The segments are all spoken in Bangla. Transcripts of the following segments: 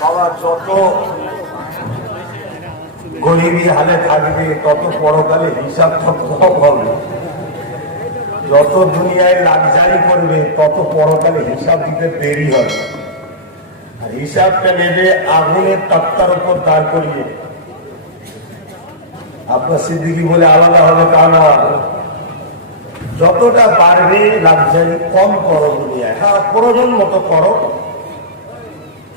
বাবা যত গরিবী হালে থাকবে তত পরকালে হিসাব কম হবে, যত দুনিয়ায় লাক্সারি করবে তত পরকালে হিসাব দিতে দেরি হবে। আর হিসাবটা নেবে আগুনের তক্তার উপর দাঁড় করিয়ে। আপনার সিদ্দিকি বলে আলাদা হবে তা না, যতটা পারবে লাক্সারি কম করো দুনিয়ায়, হ্যাঁ প্রয়োজন মতো করো।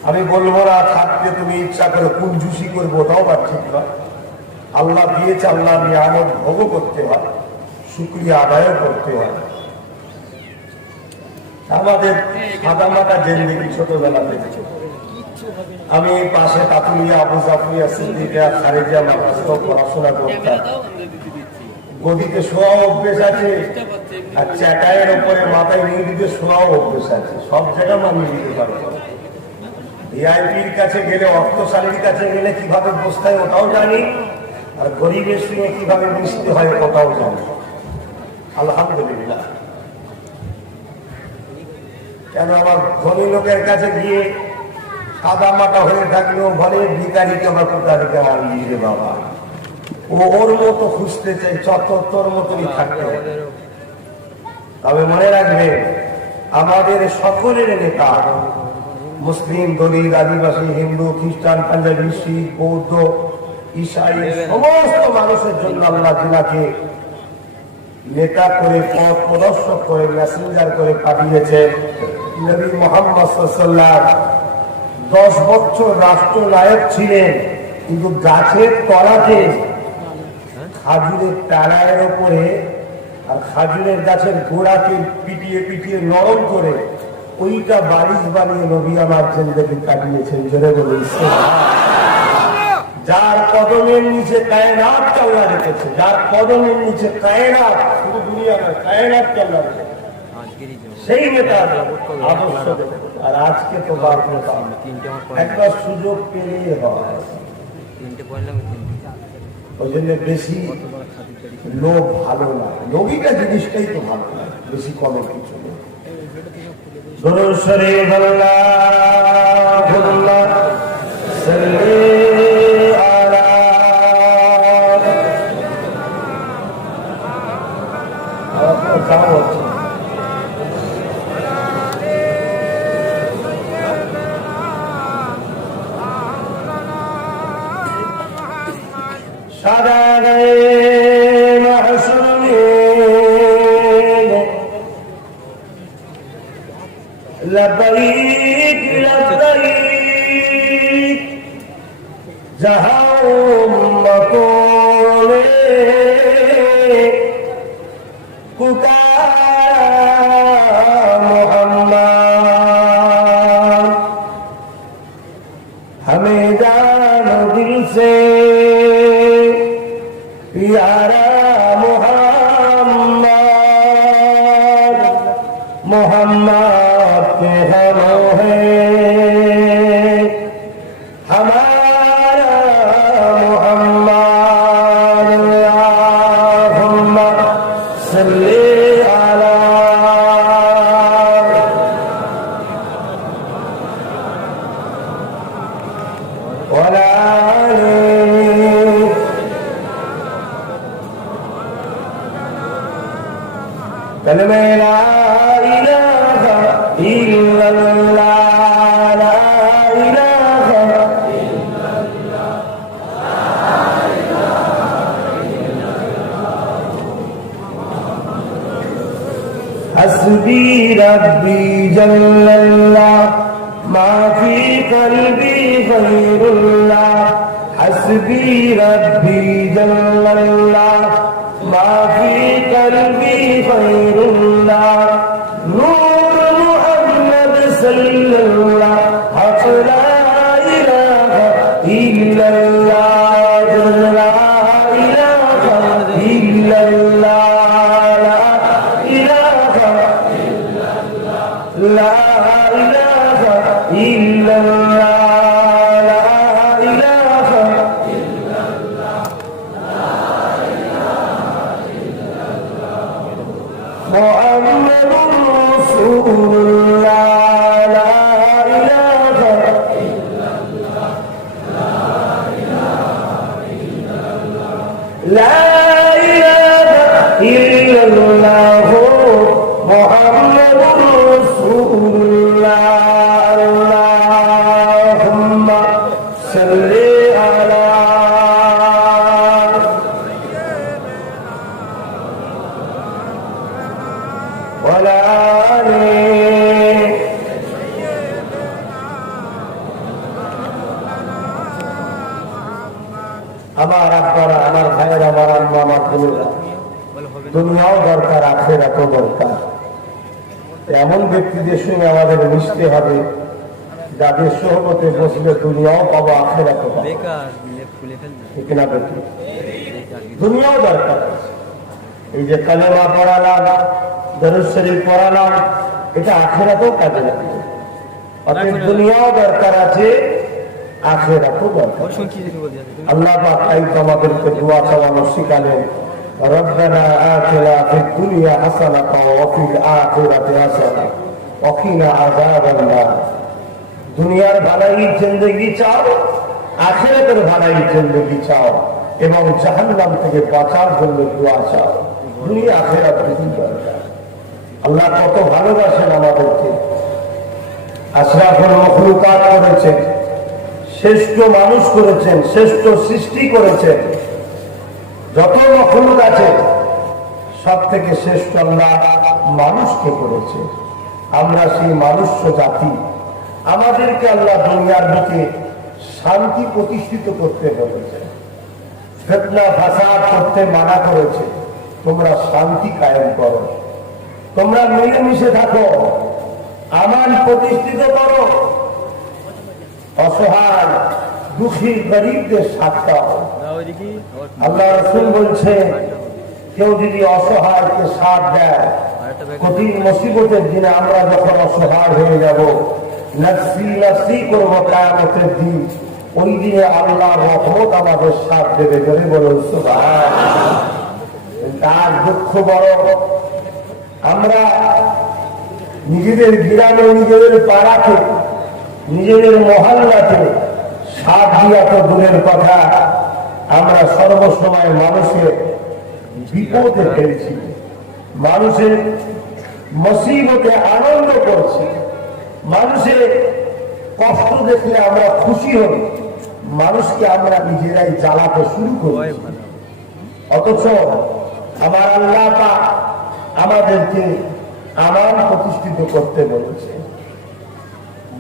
আমি বলবো না থাকতে তুমি ইচ্ছা করে কুঞ্জুসি করবো, ওটাও বা ঠিক না। আল্লাহ দিয়েছে, আল্লাহ নিয়ামত ভোগও করতে হয়, শুকরিয়া আদায়ও করতে হয়। আমাদের সাদামাটা জেন্দেগি ছোটবেলা থেকে, আমি পাশে কাতুলিয়া আবু জাফরিয়া সিদ্দিকিয়া খারেজিয়া মাদ্রাসায় পড়াশোনা করতাম। গদিতে শোয়া অভ্যেস আছে, আর চ্যাটাইয়ের উপরে মাথায় নিয়ে দিতে শোয়াও অভ্যেস আছে। সব জায়গা মানিয়ে দিতে পারবো। ভিআইপির কাছে গেলে, অর্থশালীর কাছে গেলে কিভাবে বসতে হয় ওটাও জানি, আর গরিবের সঙ্গে কিভাবে মিশতে হয় ওটাও জানি। আলহামদুলিল্লাহ। কেন আমার ধনী লোকের কাছে গিয়ে সাদা মাটা হয়ে থাকলেও বলে ভিকারিকে বা কুকারিকে আনিয়ে রে বাবা, ও ওর মতো খুঁজতে চাই, তোর মতনই থাকতে হবে। তবে মনে রাখবে, আমাদের সকলের নেতা মুসলিম, দলিত, আদিবাসী, হিন্দু, খ্রিস্টান, পাঞ্জাবি, শিখ, বৌদ্ধ, ঈসাই, সমস্ত মানুষের জন্য আল্লাহ জিনাকে নেতা করে, পথ প্রদর্শক করে, মেসেঞ্জার করে পাঠিয়েছে। নবী মুহাম্মদ সাল্লাল্লাহু আলাইহি ওয়াসাল্লাম 10 বছর রাষ্ট্রনায়ক ছিলেন, কিন্তু গাছের তলাতে খাজুরের টালায়ের উপরে আর খাজুরের গাছের গোড়াকে পিটিয়ে পিটিয়ে নরম করে ওইটা বারিশ বানিয়ে নবী আমার জিন্দেগি কাটিয়েছেন। জোরে বলে যার কদমের নিচে কায়নাত আল্লাহ রেখেছে, যার কদমের নিচে কায়নাত, শুধু দুনিয়া নয় কায়নাত আল্লাহ রেখেছে, সেই নেতা আদর্শ। আর আজকে তো একটা সুযোগ পেলে হয়, ওই জন্য বেশি লোভ ভালো না। নবীটা জিনিসটাই তো ভালো না, বেশি কমের কিছু নেই। দরুদ শরীফ আল্লাহুম্মা সাল্লি আলা সাদা গায়ে মাহসুমিন লব্বাইক লব্বাইক জাহাও মকোলে পুকার মোহাম্মদ हमें जानो दिल से प्यारा मोहम्मद, मोहम्मद के हम हैं हमारा मोहम्मद। अल्लाहुम्मा सल्ली अला वला कलमे ला इलाहा इल्लल्लाह, ला इलाहा इल्लल्लाह, हस्बी रब्बी जल्लल्लाह, मा फी क़ल्बी ग़ैरुल्लाह, हस्बी रब्बी जल्लल्लाह, मा फी क़ल्बी ग़ैरुल्लाह, नूर मुहम्मद सल्लल्लाह, हक़ ला इलाहा इल्लल्लाह, ला इलाहा इल्लल्लाह, ला इलाहा इल्लल्लाह, ला इलाहा इल्लल्लाह, ला इलाहा इल्लल्लाह, ला इलाहा মুহাম্মাদুর রাসূলুল্লাহ লা ইলাহা লা ইলাহা ইল্লাল্লাহ মুহাম্মাদুর রাসূলুল্লাহ আল্লাহুম্মা সাল্লি আলা ওয়ালা আলি আমার আব্বারা, আমার ভাইয়েরা, আমার আম্মা, আমার বোনেরা, দুনিয়াও দরকার, আখিরাতও দরকার। এমন ব্যক্তিদের সঙ্গে আমাদের মিশতে হবে যাদের সোহবতে বসলে দুনিয়াও পাবো, আখিরাতও পাবো। ঠিক না বেটি? দুনিয়াও দরকার। এই যে কালেমা পড়ালাম, দরুদ শরীফ পড়ালাম, এটা আখিরাতেও কাজে লাগবে। অতএব দুনিয়াও দরকার আছে, আখিরাতও দরকার। আল্লাহ পাক তাই তো আমাদেরকে দোয়া চাওয়ানো শিখালেন, রব্বানা আতিনা ফিদ দুনিয়া হাসানাতাও ওয়া ফিল আখিরাতি হাসানাতাও ওয়া কিনা আযাবান নার। দুনিয়ার ভালাই জিন্দেগি চাও, আখিরাতের ভালাই জিন্দেগি চাও, এবং জাহান্নাম থেকে বাঁচার জন্য দোয়া চাও। দুনিয়া আখিরাত দুটোই দরকার। আল্লাহ কত ভালোবাসেন আমাদেরকে, আশরাফুল মখলুকাত করেছেন, শ্রেষ্ঠ মানুষ করেছেন, শ্রেষ্ঠ সৃষ্টি করেছেন। যত মখলুক আছে সব থেকে শ্রেষ্ঠ আল্লাহ মানুষকে করেছে। আমরা সেই মানুষ্য জাতি। আমাদেরকে আল্লাহ দুনিয়ার বুকে শান্তি প্রতিষ্ঠিত করতে বলেছে, ফিতনা ফাসাদ করতে মানা করেছে। তোমরা শান্তি কায়েম করো, তোমরা মিলেমিশে থাকো, আমান প্রতিষ্ঠিত করো, অসহায় দুঃখী গরিবদের সাথ দাও। আল্লাহ রাসূল বলছেন, কেউ যদি অসহায়কে সাথ দেয়, কঠিন মুসিবতের দিনে আমরা যখন অসহায় হয়ে যাব, নফসি নফসি করবো কিয়ামতের দিন, ওই দিনে আল্লাহর রহমত আমাদের সাথ দেবে। জোরে বলুন সুবহানাল্লাহ। তার দুঃখ বড়। আমরা নিজেদের গ্রামে, নিজেদের পাড়াতে, নিজেদের মহল্লাতে সাথ দিয়া তো দূরের কথা, আমরা সর্বসময় মানুষের বিপদে ফেলছি, মানুষের মুসিবতে আনন্দ করছি, মানুষের কষ্ট দেখলে আমরা খুশি হই, মানুষকে আমরা নিজেরাই জ্বালাতে শুরু করি। অথচ আমার আল্লাহ পাক আমাদেরকে আমান প্রতিষ্ঠিত করতে বলেছে।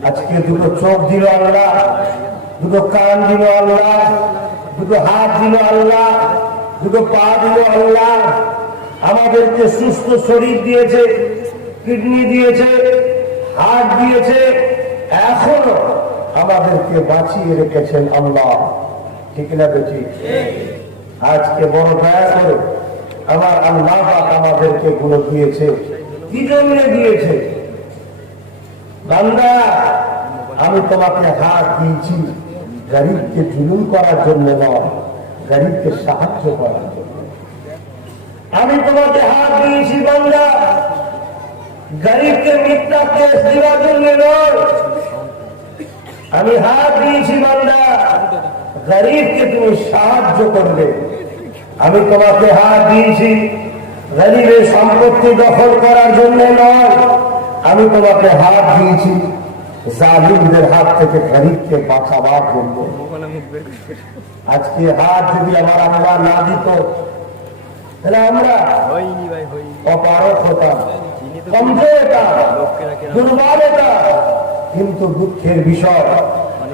আজকে দুটো চোখ দিল আল্লাহ, দুটো কান দিল আল্লাহ, দুটো হাত দিল আল্লাহ, দুটো পা দিল আল্লাহ, আমাদেরকে সুস্থ শরীর দিয়েছে, কিডনি দিয়েছে, হার্ট দিয়েছে, এখনো আমাদেরকে বাঁচিয়ে রেখেছেন আল্লাহ। ঠিক না বেটি? আজকে বড় দয়া করে আমার আল্লাহ পাক আমাদেরকে গুলো দিয়েছে। কি জন্য দিয়েছে? বান্দা, আমি তোমাকে হাত দিয়েছি গরিবকে জুলুম করার জন্য নয়, গরিবকে সাহায্য করার জন্য। আমি তোমাকে হাত দিয়েছি বান্দা গরিবকে মিথ্যা কেস দেওয়ার জন্য নয়। আমি হাত দিয়েছি বান্দা গরিবকে তুমি সাহায্য করবে। আমি তোমাকে হাত দিয়েছি গরিবের সম্পত্তি দখল করার জন্য নয়। আমি তোমাকে হাত দিয়েছি জালিমদের হাত থেকে গরিবকে বাঁচাবার জন্য। আজকে হাত যদি আমার আল্লাহ না দিত, তাহলে আমরা অপারক হতাম, কমজোর হতাম, দুর্বল হতাম। কিন্তু দুঃখের বিষয়,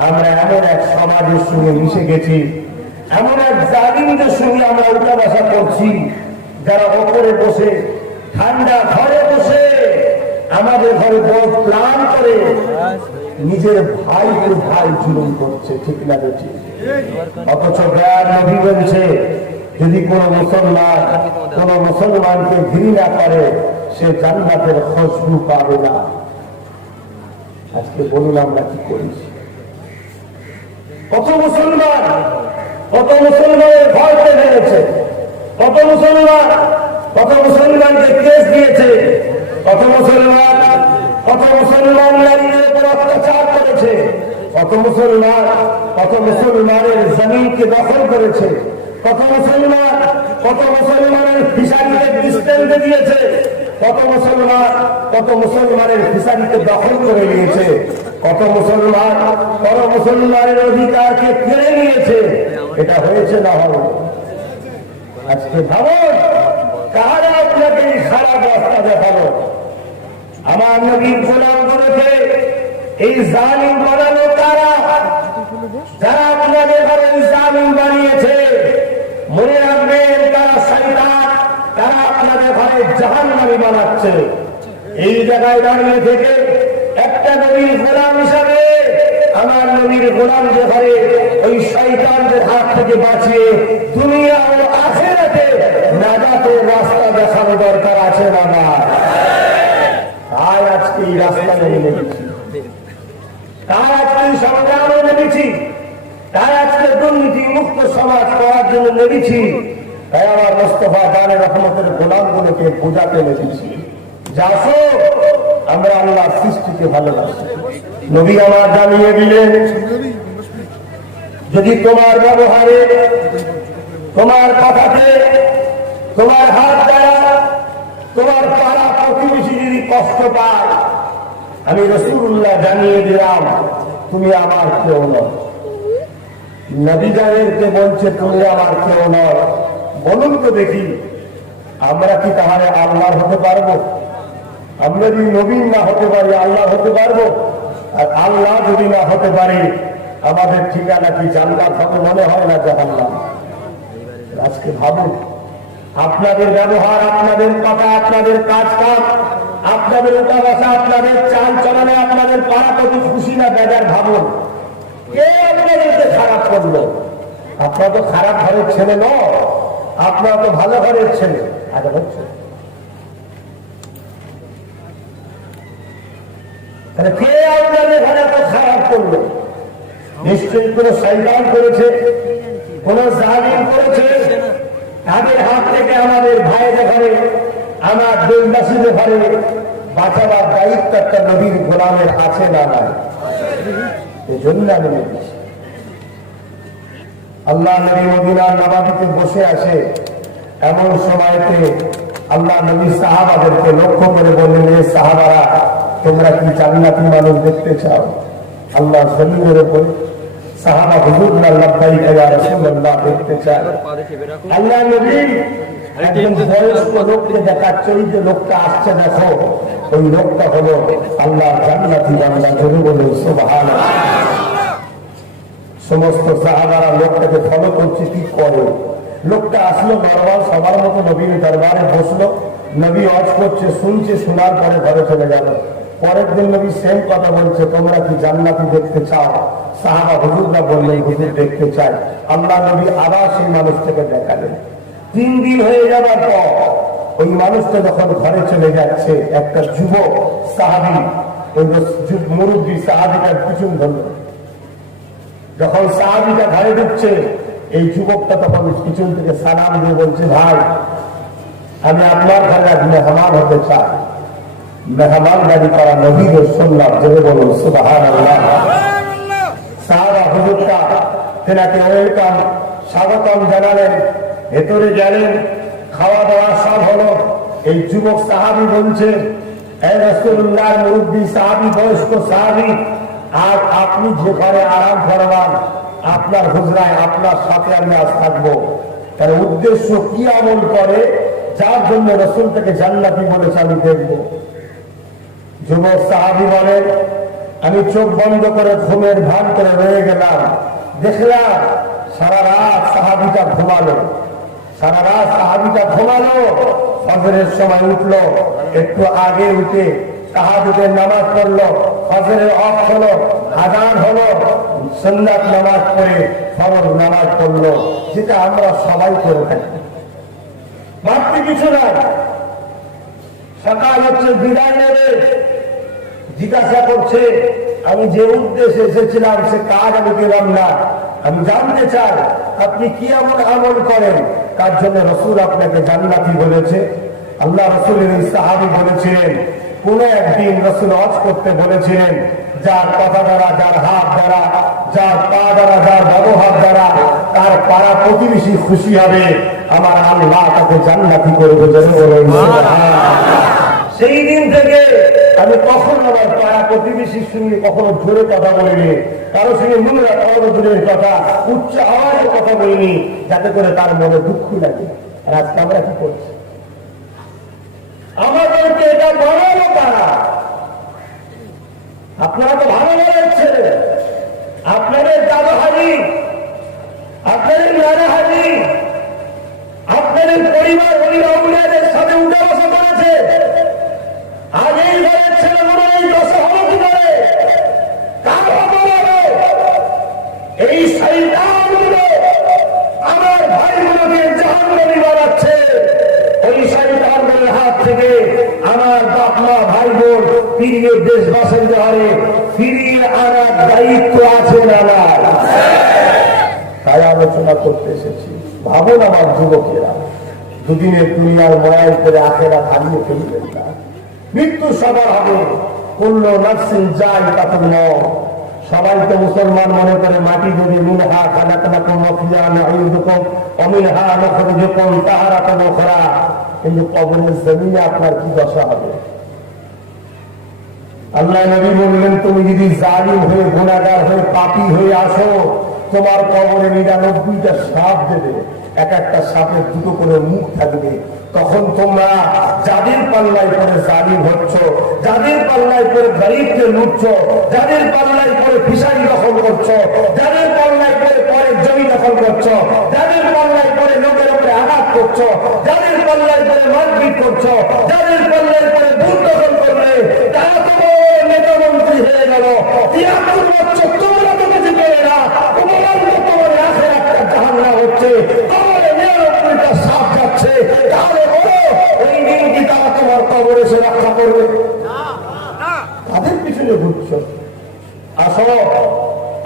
আমরা এমন এক সমাজের সঙ্গে মিশে গেছি, এমন এক জালিমদের সঙ্গে আমরা উঠা বসা করছি, যারা ওপরে বসে ঠান্ডা ঘরে বসে আমাদের ঘরে বড় প্ল্যান করে নিজের ভাইকে ভাই জুলুম করছে। ঠিক না বেটি? অথচ দয়ার নবী বলছে, যদি কোন মুসলমানকে ঘৃণা করে, সে জান্নাতের খুশবু পাবে না। আজকে বলুন আমরা কি করেছি? কত মুসলমানের ভয় পেয়ে গেছে, কত মুসলমানকে কেস দিয়েছে, মুসলমান নারীদের উপর অত্যাচার করেছে, কত মুসলমানের জমিনকে দখল করেছে, কত মুসলমানের ফিশারিকে ডিস্টেন্সে দিয়েছে, কত মুসলমানের ফিশারিকে দখল করে নিয়েছে, কত মুসলমানের অধিকারকে কেড়ে নিয়েছে। এটা হয়েছে না হবে? আজকে ভাবুন, কারা আপনাকে এই খারাপ রাস্তা দেখালো? আমার নবীর গোলামগুলোকে এই জালিম বানানো কারা? যারা আপনাদের ঘরে জালিম বানিয়েছে, মনে রাখবেন তারা শয়তান, তারা আপনাদের ঘরে জাহান্নামী বানাচ্ছে। এই জায়গায় দাঁড়িয়ে থেকে একটা নবীর গোলাম হিসাবে আমার নবীর গোলাম যে ঘরে ওই শয়তানদের হাত থেকে বাঁচিয়ে দুনিয়া ও আখিরাতে নাজাতের রাস্তা দেখানো দরকার আছে না? না, তাই আজকে এই রাস্তা নেমেছি, তাই আজকে এই সংগ্রামে নেমেছি, তাই আজকে দুর্নীতি মুক্ত সমাজ করার জন্য নেমেছি। তাই আমার মোস্তফা জানে রহমতের গোলামগুলোকে বোঝাতে নেমেছি, যাসো আমরা আল্লাহ সৃষ্টিকে ভালোবাসি। নবী আমার জানিয়ে দিলেন, যদি তোমার ব্যবহারে, তোমার কথাতে, তোমার হাত দ্বারা তোমার পাড়া প্রতিবেশী যদি কষ্ট পায়, আমি রাসূলুল্লাহ জানিয়ে দিলাম তুমি আমার কেউ নয়। নবী জানেনকে বলছে তুমি আমার কেউ নয়। বলুন তো দেখি, আমরা কি তাহলে আল্লাহর হতে পারবো? আমরা যদি নবীন না হতে পারি আল্লাহ হতে পারবো? আর আল্লাহ যদি না হতে পারি আমাদের ঠিকানা কি জান্নাত হবে? মনে হয় না জাহান্নাম। আজকে ভাবুন, আপনাদের ব্যবহার, আপনাদের কথা, আপনাদের কাজ কাজ, আপনাদের উপাবাসা, আপনাদের চাল চলনে আপনাদের পাড়া প্রতি খুশি না বেজার? ভাবুন, কে আপনাদেরকে খারাপ করলো? আপনারা তো খারাপ ঘরের ছেলে নয়, আপনারা তো ভালো ঘরের ছেলে। আগে হচ্ছে কে আপনাদের ঘরে তো খারাপ করলো? নিশ্চয়ই কোন শয়তান করেছে, কোন জালিম করেছে। তাদের হাত থেকে আমাদের ভাইদের ঘরে, আমার দেশবাসীদের ঘরে বাঁচাবার দায়িত্ব একটা নবীর গোলামের আছে না? নাই। এই জন্য আমি বলছি, আল্লাহ নবী মদিনার নবাবিতে বসে আছে, এমন সময়তে আল্লাহ নবী সাহাবাদেরকে লক্ষ্য করে বললেন, এ সাহাবারা, তোমরা কি জান্নাতি মানুষ দেখতে চাও? আল্লাহ জমিনের উপরে সাহাবা হুজুর লাব্বাইক ইয়া রাসূলুল্লাহ দেখতে চায়। আল্লাহ নবী একজন বয়স্ক লোককে দেখাচ্ছে, ওই যে লোকটা আসছে দেখো, ওই লোকটা হলো আল্লাহ জান্নাতি বান্দা। জোরে বলুন সুবহানাল্লাহ। সমস্ত সাহাবারা লোকটাকে ফলো করছে, কি করে? লোকটা আসলো নরমাল সবার মতো নবীর দরবারে বসলো, নবী ওয়াজ করছে, শুনছে, শোনার পরে ঘরে চলে গেল। পরের দিন নবী সেম কথা বলছে, তোমরা কি জান্নাতি দেখতে চাও? সাহাবা হুজুররা বললেন, হুজুর দেখতে চাই। আল্লাহ নবী আবার সেই মানুষটাকে দেখালেন। 3 দিন হয়ে যাবার পর ওই মানুষটা যখন ঘরে চলে যাচ্ছে, একটা যুবক সাহাবী ওই মুরব্বী সাহাবীটার পিছন ধরল। যখন সাহাবীটা ঘরে ঢুকছে, এই যুবকটা তখন পিছন থেকে সালাম দিয়ে বলছে, ভাই আমি আপনার ঘরে এক মেহমান হতে চাই। মেহমানদারি করা নবীদের সুন্নাত। জোরে বলুন সুবহানাল্লাহ। সাহাবা হুজুরটা তেনাকে ওয়েলকাম, স্বাগতম জানালেন, ভেতরে গেলেন, খাওয়া দাওয়া সব হলো। এই যুবক সাহাবী বলছে, হে রাসূলুল্লাহর মুরব্বী সাহাবী, বয়স্ক সাহাবী, আর আপনি যে ঘরে আরাম ফরমান, আপনার হুজরায় আপনার সাথে আমি আজ থাকবো। তার উদ্দেশ্য কি আমল করে যার জন্য রাসূল থেকে জান্নাতি বলেছে আমি দেখবো। যুবক সাহাবী বলেন, আমি চোখ বন্ধ করে ঘুমের ভান করে রয়ে গেলাম, দেখলাম সারা রাত সাহাবীটা ঘুমালো, সারা রাত সাহাবীটা ঘুমালো। ফজরের সময় উঠলো, একটু আগে উঠে তাহাজ্জুদের নামাজ পড়লো, ফজরের ওয়াক্ত হলো, আযান হলো, সুন্নাত নামাজ পড়ে ফরজ নামাজ পড়লো, যেটা আমরা সবাই করে থাকি। মাত্র কিছু না, সকাল হচ্ছে, বিদায় নেবে, জিজ্ঞাসা করছে, আমি যে উদ্দেশ্যে এসেছিলাম সে কাজ আমি পেলাম না, আমি জানতে চাই আপনি কি এমন আমল করেন তার জন্য রাসূল আপনাকে জান্নাতি বলেছে। আল্লাহ রাসূলের এই সাহাবী বলেছিলেন, কোন একদিন রাসূল হজ করতে বলেছিলেন, যার কথা দ্বারা, যার হাত দ্বারা, যার পা দ্বারা, যার ব্যবহার দ্বারা তার পাড়া প্রতিবেশী খুশি হবে, আমার আল্লাহ তাকে জান্নাতি করবে। সেই দিন থেকে আমি কখনো আমার পাড়া প্রতিবেশীর সঙ্গে কখনো জোরে কথা বলিনি, কারো সঙ্গে মূল্যা দূরের কথা, উচ্চ আওয়াজের কথা বলিনি, যাতে করে তার মনে দুঃখ লাগে। আর আজকে আমরা কি করছি? আমাদেরকে এটা বানাবো তারা। আপনারা তো ভালো বানাচ্ছেন, আপনাদের দাদা হাজি, আপনাদের নানা হাজি, আপনাদের পরিবার অভিভাবকদের সাথে উঠে বসা করেছে। আগেই ঘরের ছেলেগুলো এই দশা হলো কি করে? কারো বলাবে এই শয়তানগুলো আমার ভাইগুলোকে জাহান্নামী বানাচ্ছে। ওই শয়তানদের হাত থেকে আমার বাপ মা ভাই বোন ফিরিয়ে দেশবাসীর হারে ফিরিয়ে আনার দায়িত্ব আছে না? তাই আলোচনা করতে এসেছি। ভাবুন আমার যুবকেরা, দুদিনের দুনিয়ার ময়াল করে আখেরাত হারিয়ে ফেলবেন না। মৃত্যু সবার হবে, কুল্লু নাফসিন যায়িকাতুল মউত। সবাই তো মুসলমান মনে করে মাটি যদি মিনহা খালাকনাকুম ওয়া ফিহা নুঈদুকুম ওয়া মিনহা নুখরিজুকুম তারাতান উখরা। কিন্তু কবরের জমিনে আপনার কি দশা হবে? আল্লাহ নবী বললেন, তুমি যদি জালিম হয়ে, গুনাহগার হয়ে, পাপী হয়ে আসো, তোমার কবরে 99টা সাপ দেবে, এক একটা সাপের দুটো করে মুখ থাকবে। তখন তোমরা যাদের পাল্লায় করে জালিম হচ্ছ, যাদের পাল্লায় করে গরিবকে লুটছ, যাদের পাল্লায় করে ফিশারি দখল করছো, যাদের পাল্লায় করে পরের জমি দখল করছো, যাদের পাল্লায় করে লোকের উপরে আঘাত করছো, যাদের পাল্লায় করে মারপিট করছো, যাদের পাল্লায় করে ভূত দখল করলে, তারা তোমার নেতা মন্ত্রী হয়ে গেল। 73 বছর তোমরা তো কিছু পেলে না, তোমার আখেরাত জাহান্নাম হচ্ছে, তোমার 99টা সাপ যাচ্ছে। তাহলে বলো, ওই দিন কি তারা তোমার কবর এসে রক্ষা করবে? তাদের পিছনে ঘুরছো। আসো,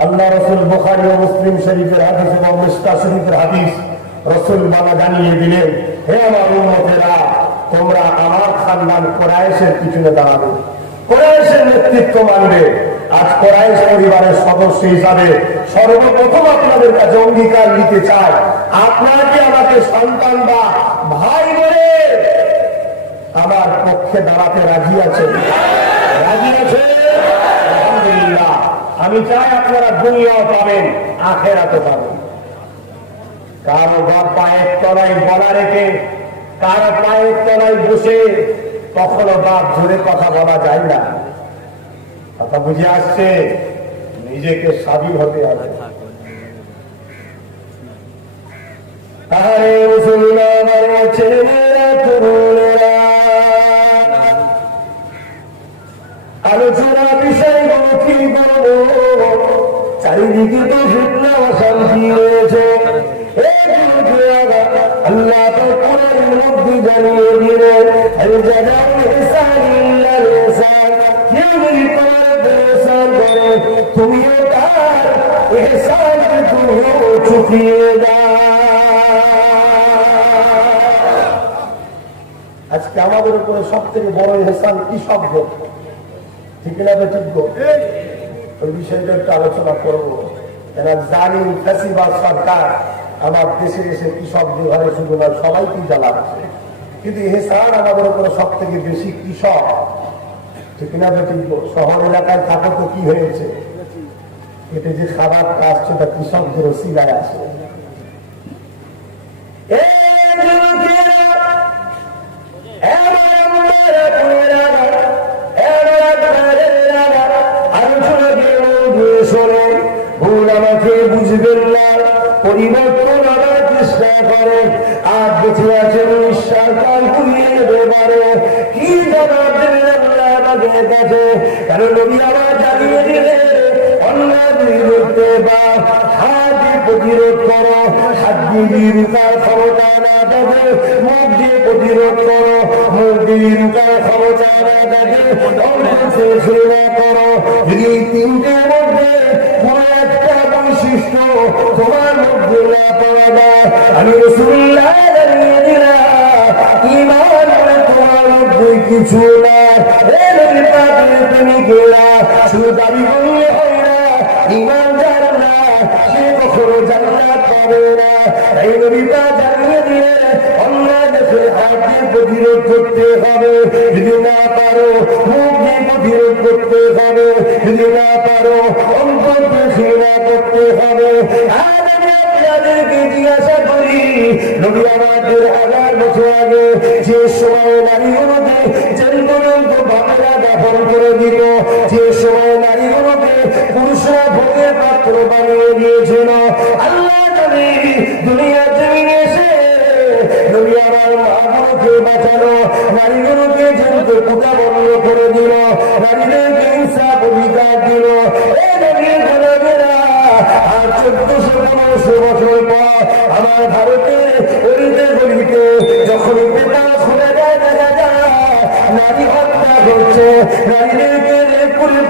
আল্লাহ রাসূল বুখারী ও মুসলিম শরীফের হাদিস এবং মিশকাত শরীফের হাদিস, রাসূল বাবা জানিয়ে দিলেন, হে আমার উম্মতেরা, তোমরা আমার খানদান কুরাইশের পিছনে দাঁড়াবে, কুরাইশের নেতৃত্ব মানবে। আজ কুরাইশ পরিবারের সদস্য হিসাবে সর্বপ্রথম আপনাদের কাছে অঙ্গীকার নিতে চাই, আপনারা কি আমাকে সন্তান বা ভাই বলে আমার পক্ষে দাঁড়াতে রাজি আছেন? রাজি আছেন? আলহামদুলিল্লাহ। আমি চাই আপনারা দুনিয়াও পাবেন, আখেরাতও পাবেন। কারো বাপ পায়ের তলায় বলা রেখে, কারো পায়ের তলায় বসে কখনো বাপ জোরে কথা বলা যায় না। কথা বুঝে আসছে? নিজেকে স্বাধীন হতে হবে। আরে মুসলমান ছেলেরা, তরুণেরা, আলোচনা বিষয়গুলো কি করবো? চারিদিকে তো ফিতনা অশান্তি রয়েছে। আল্লাহ তো কোরআনের মধ্যে জানিয়ে দিলেন, আল জাযাউ ইহসান ইল্লাল ইহসান। কেউ যদি তোমার ইহসান করে, তুমিও তার ইহসানকে তুমিও চুকিয়ে দাও। আজকে আমাদের উপরে সব থেকে বড় ইহসান কি শব্দ? ঠিক না? ঠিক। ওই বিষয়টা একটু আলোচনা করবো। এরা জালিম ফ্যাসিবাদ সরকার আমার দেশে এসে কৃষকদের ঘরে শুধু না, সবাইকে জ্বালাচ্ছে। কিন্তু ইহসান আমাদের উপরে সব থেকে বেশি কৃষক। ঠিক না? ঠিক। শহর এলাকায় থাকো তো কি হয়েছে? এতে যে খাবারটা আসছে তা কৃষকদের ওসিলায় আসে। ভুল আমাকে বুঝবেন না, পরিবর্তন আনার চেষ্টা করে। আর বেঁচে আছেন ঈশ্বর, কাল ঘুরিয়ে যেতে পারে। কি জবাব দেবেন আল্লাহ আমাদের কাছে? কারণ নবী আমার জানিয়ে দিলে, অন্যায় করতে বা হাত প্রতিরোধ করো, হাত দিয়ে রুকার ক্ষমতা না থাকে, মুখ দিয়ে প্রতিরোধ করো, মুখ দিয়ে রুকার ক্ষমতা না থাকে, ঘৃণা করো। যদি তিনটের মধ্যে কোন একটা বৈশিষ্ট্য তোমার মধ্যে না পাওয়া যায়, আমি রাসূলুল্লাহ জানিয়ে দিলাম, ঈমান তোমার মধ্যে কিছু না। প্রেমিকেরা শুধু দাবি করলে হয় না, ঈমান যার না সে কখনো জান্নাত পাবে না। এই নবীটা জানিয়ে দিলেন অন্যায় দেশের হাতকে প্রতিরোধ করতে হবে, যদি না পারো মুখ দিয়ে প্রতিরোধ করতে হবে, যদি না পারো অন্তরকে ঘৃণা করতে হবে। আর আমি আপনাদেরকে জিজ্ঞাসা করি, নবী আমাদের 1000 বছর আগে যে সময় নারীগুলোকে জন্ত বাবারা দাফন করে দিল, যে সময় নারীগুলোকে পুরুষরা ভোগের পাত্র বানিয়ে দিয়েছিল, আল্লাহ নবী দুনিয়ার জমিনে এসে নবী আমার মাগুলোকে বাঁচানো, নারীগুলোকে জন্ত পোকা বন্ধ করে দিল, নারীদেরকে ইনসাফ অধিকার দিল। এই নবীর গোলামেরা আর 1400-1500 বছর পর আমার ভারতের গলিতে গলিতে যখন পেতাল খুলে যায় দেখা যায় নারী হত্যা করছে, নারীদেরকে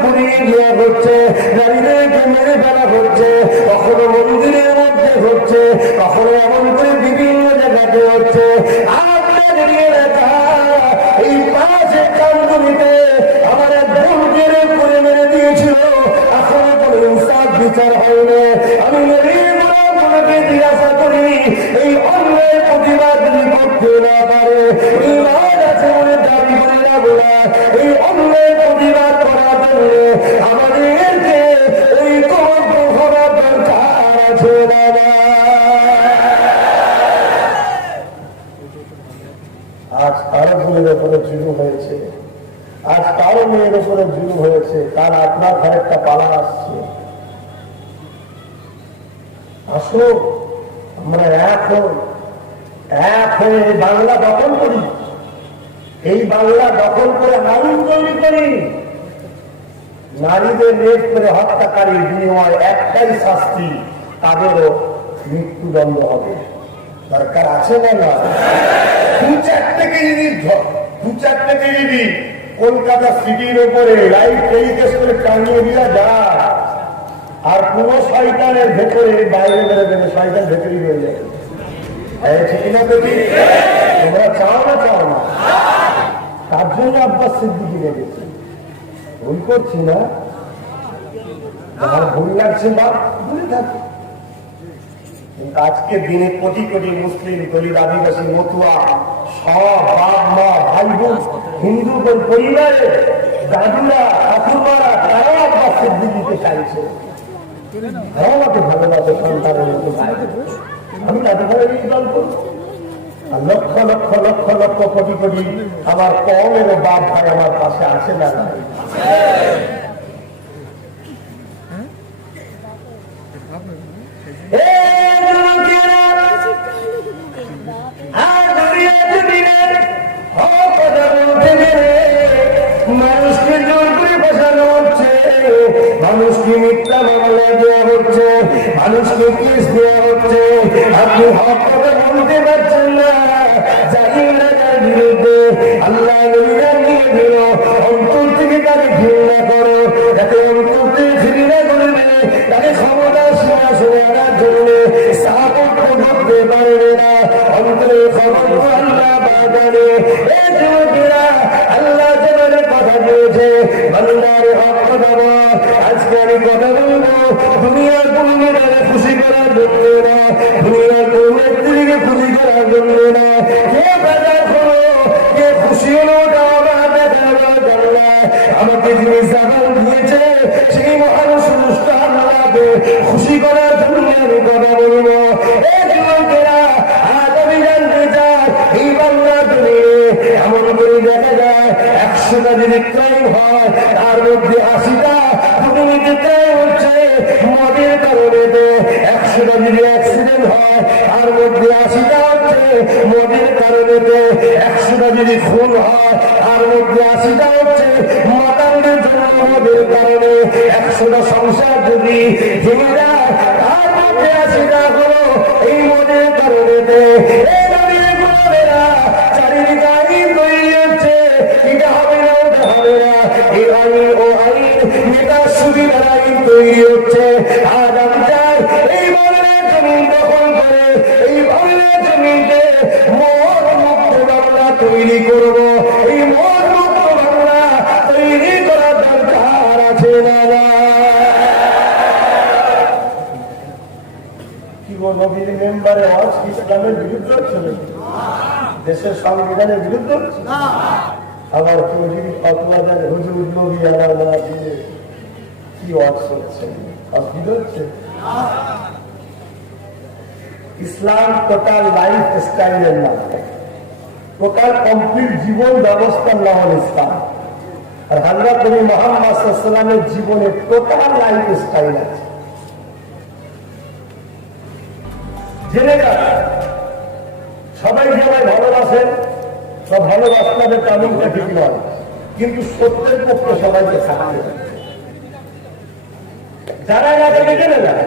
পুড়িয়ে দেওয়া হচ্ছে, নারীদেরকে মেরে ফেলা হচ্ছে, কখনো মন্দিরের মধ্যে হচ্ছে, কখনো এমন করে বিভিন্ন জায়গাতে হচ্ছে। আপনাদের এলাকা এই পাশে কামদুনিতে আমার এক বোনকে করে মেরে দিয়েছিল, এখনো কোনো ইনসাফ বিচার হয়নি। আমি নবীকে জিজ্ঞাসা করি, এই অন্যায় প্রতিবাদ করতে না পারে, ঈমান আছে বলে দাবি করে না বলা, এই অন্যায় প্রতিবাদ করার জন্য আমাদেরকে ঐক্যবদ্ধ হওয়ার দরকার আছে না? আজ কারো বোনের উপরে জুলুম হয়েছে, আজ কারো মেয়ের উপরে জুলুম হয়েছে, কাল আপনার ঘরে একটা পালা আসছে। আসো আমরা এক হয়ে বাংলা দখল করি, এই বাংলা দখল করে আইন তৈরি করি। নারীদের রেপ করে হত্যাকারীর বিনিময় একটাই শাস্তি, তাদেরও মৃত্যুদণ্ড হবে। দরকার আছে না? না, 2-4 কেজি কলকাতা সিটির উপরে লাইট টেলিকাস্ট করে টাঙিয়ে দেওয়া যায়, আর কোন শয়তানের ভেতরে বাইরে বেরোবে না, শয়তান ভেতরেই রয়ে যাবে। ঠিক না? তোমরা চাও না? চাও না? তার জন্য আব্বাস সিদ্দিকী লেগেছে, ভুল করছি না? আমার ভুল লাগছে বা ভুলে থাকে। কিন্তু আজকের দিনে কোটি কোটি মুসলিম, দলিত, আদিবাসী, মতুয়া সব বাপ মা ভাই বোন হিন্দু পরিবারের দাদুরা ঠাকুরমারা তারাও আব্বাস সিদ্দিকীকে চাইছে। আমাকে ভালোবাসে সন্তানের মতো, আমি তাদের ঘরে দল করব। আর লক্ষ লক্ষ লক্ষ লক্ষ কোটি কোটি আমার কমের বাপ ভাই আমার পাশে আছে না? মানুষকে জোর করে বসানো হচ্ছে, মানুষকে মিথ্যা মামলা দেওয়া হচ্ছে, মানুষকে কেস দেওয়া হচ্ছে। আপনি হক কথা বলতে পারছেন না, জানি না তার বিরুদ্ধে আল্লাহ নবীরা নিয়ে দিল। অন্তর থেকে তাকে ঘৃণা করো, যাতে অন্তর থেকে ঘৃণা করবে, তাকে ক্ষমতা সিংহাসনে আনার জন্য সাপোর্ট করতে পারবে না। অন্তরে খবর আল্লাহ বাগানে এই যুবকেরা আল্লাহ যেভাবে কথা দিয়েছে, বান্দারে হক কথা বল। আজকে আমি কথা বলবো দুনিয়ার কোন নেতাকে খুশি করার জন্য না, দুনিয়ার কোন নেত্রীকে খুশি করার জন্য না। কে বাজার করো, কে খুশি হলো আমাকে যিনি জানান দিয়েছে সেই মহান সুস্থ আল্লাহকে খুশি করার জন্য আমি কথা বলবো। এই যুবকেরা আজ আমি জানতে চাই, এই বাংলা দুনিয়ে এমন করে দেখা যায় 100টা যদি ক্রাইম হয় তার মধ্যে 80টা দুর্নীতি ক্রাইম হচ্ছে মদের কারণে। 100টা যদি অ্যাক্সিডেন্ট হয় তার মধ্যে 80টা হচ্ছে মদের কারণে। 100টা যদি খুন হয় তার মধ্যে 80টা হচ্ছে মাতাঙ্গের জন্য মদের কারণে। 100টা সংসার যদি ভেঙে যায় তার মধ্যে 80টা হলো এই মদের কারণে। চারিদিকে আইন তৈরি হচ্ছে, এটা হবে না ওটা হবে না, এই আইন ও আইন নেতার সুবিধার আইন তৈরি হচ্ছে। আজ আমি চাই এই বাংলার জমিন দখল করে এই বাংলার জমিনকে মদ মুক্ত বাংলা তৈরি করবো। এই মদ মুক্ত বাংলা তৈরি করার ইসলামের বিরুদ্ধে হচ্ছে না, দেশের সংবিধানের বিরুদ্ধে হচ্ছে না। আবার কেউ যদি ফতোয়া দেন হুজুর নবী আলার না দিয়ে কি ওয়াজ হচ্ছে, অসুবিধা হচ্ছে। ইসলাম টোটাল লাইফ স্টাইলের নাম, টোটাল কমপ্লিট জীবন ব্যবস্থার নাম হল ইসলাম। আর হযরত নবী মুহাম্মদ সাল্লাল্লাহু আলাইহি ওয়াসাল্লামের জীবনে টোটাল লাইফ স্টাইল আছে। জেনে যান, সবাই সবাই ভালোবাসেন, সব ভালোবাসতে তামিলটা ঠিক নয়, কিন্তু সত্যের পক্ষে সবাইকে থাকতে হবে। যারা যাদেরকে জেনে যান,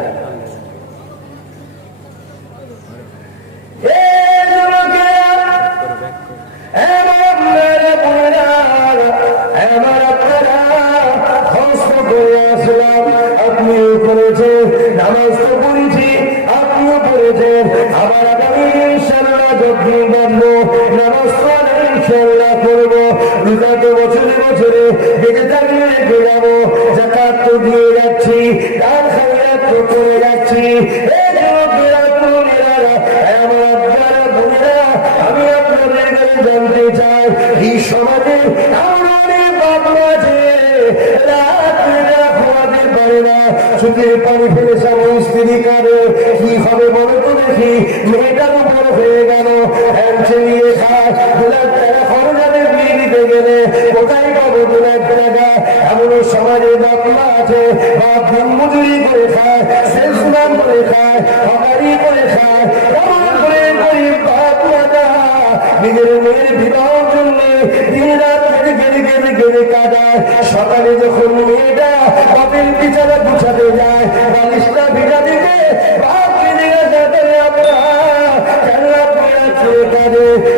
আপনি করেছেন, নামাজ তো পড়েছি, আপনিও পড়েছেন, আবার আগামী ইনশাআল্লাহ যতদিন বাঁধবো নামাজ তো ইনশাআল্লাহ করবো, রোজা তো বছরে বছরে বেঁচে থাকলে রেখে যাবো, যাকাত তো দিয়ে যাচ্ছি, দান খায়রাত তো করে যাচ্ছি। আমি আপনাদের কাছে জানতে চাই, এই সমাজে আমাদের বাবা আছে চোখের পানি ফেলে স্বামী স্ত্রী কারে কি হবে বলো তো দেখি, মেয়েটার উপর হয়ে গেল নিয়ে খায় 2 লাখ টাকা খরচাতে বিয়ে দিতে গেলে কোথায় পাবো 2 লাখ টাকা? এমন সমাজে বাপমা আছে, বাপ দিন মজুরি করে খায়, সেলসম্যান করে খায়, হকারি করে খায়, এমন করে গরিব বাপমাটা নিজের মেয়ের বিবাহের জন্য দিন রাত কেঁদে কাটায়। সকালে যখন মেয়েটা বাপের বিছানা গুছাতে যায়, বালিশটা ভিজা দিতে বাপ কেঁদে গেছে,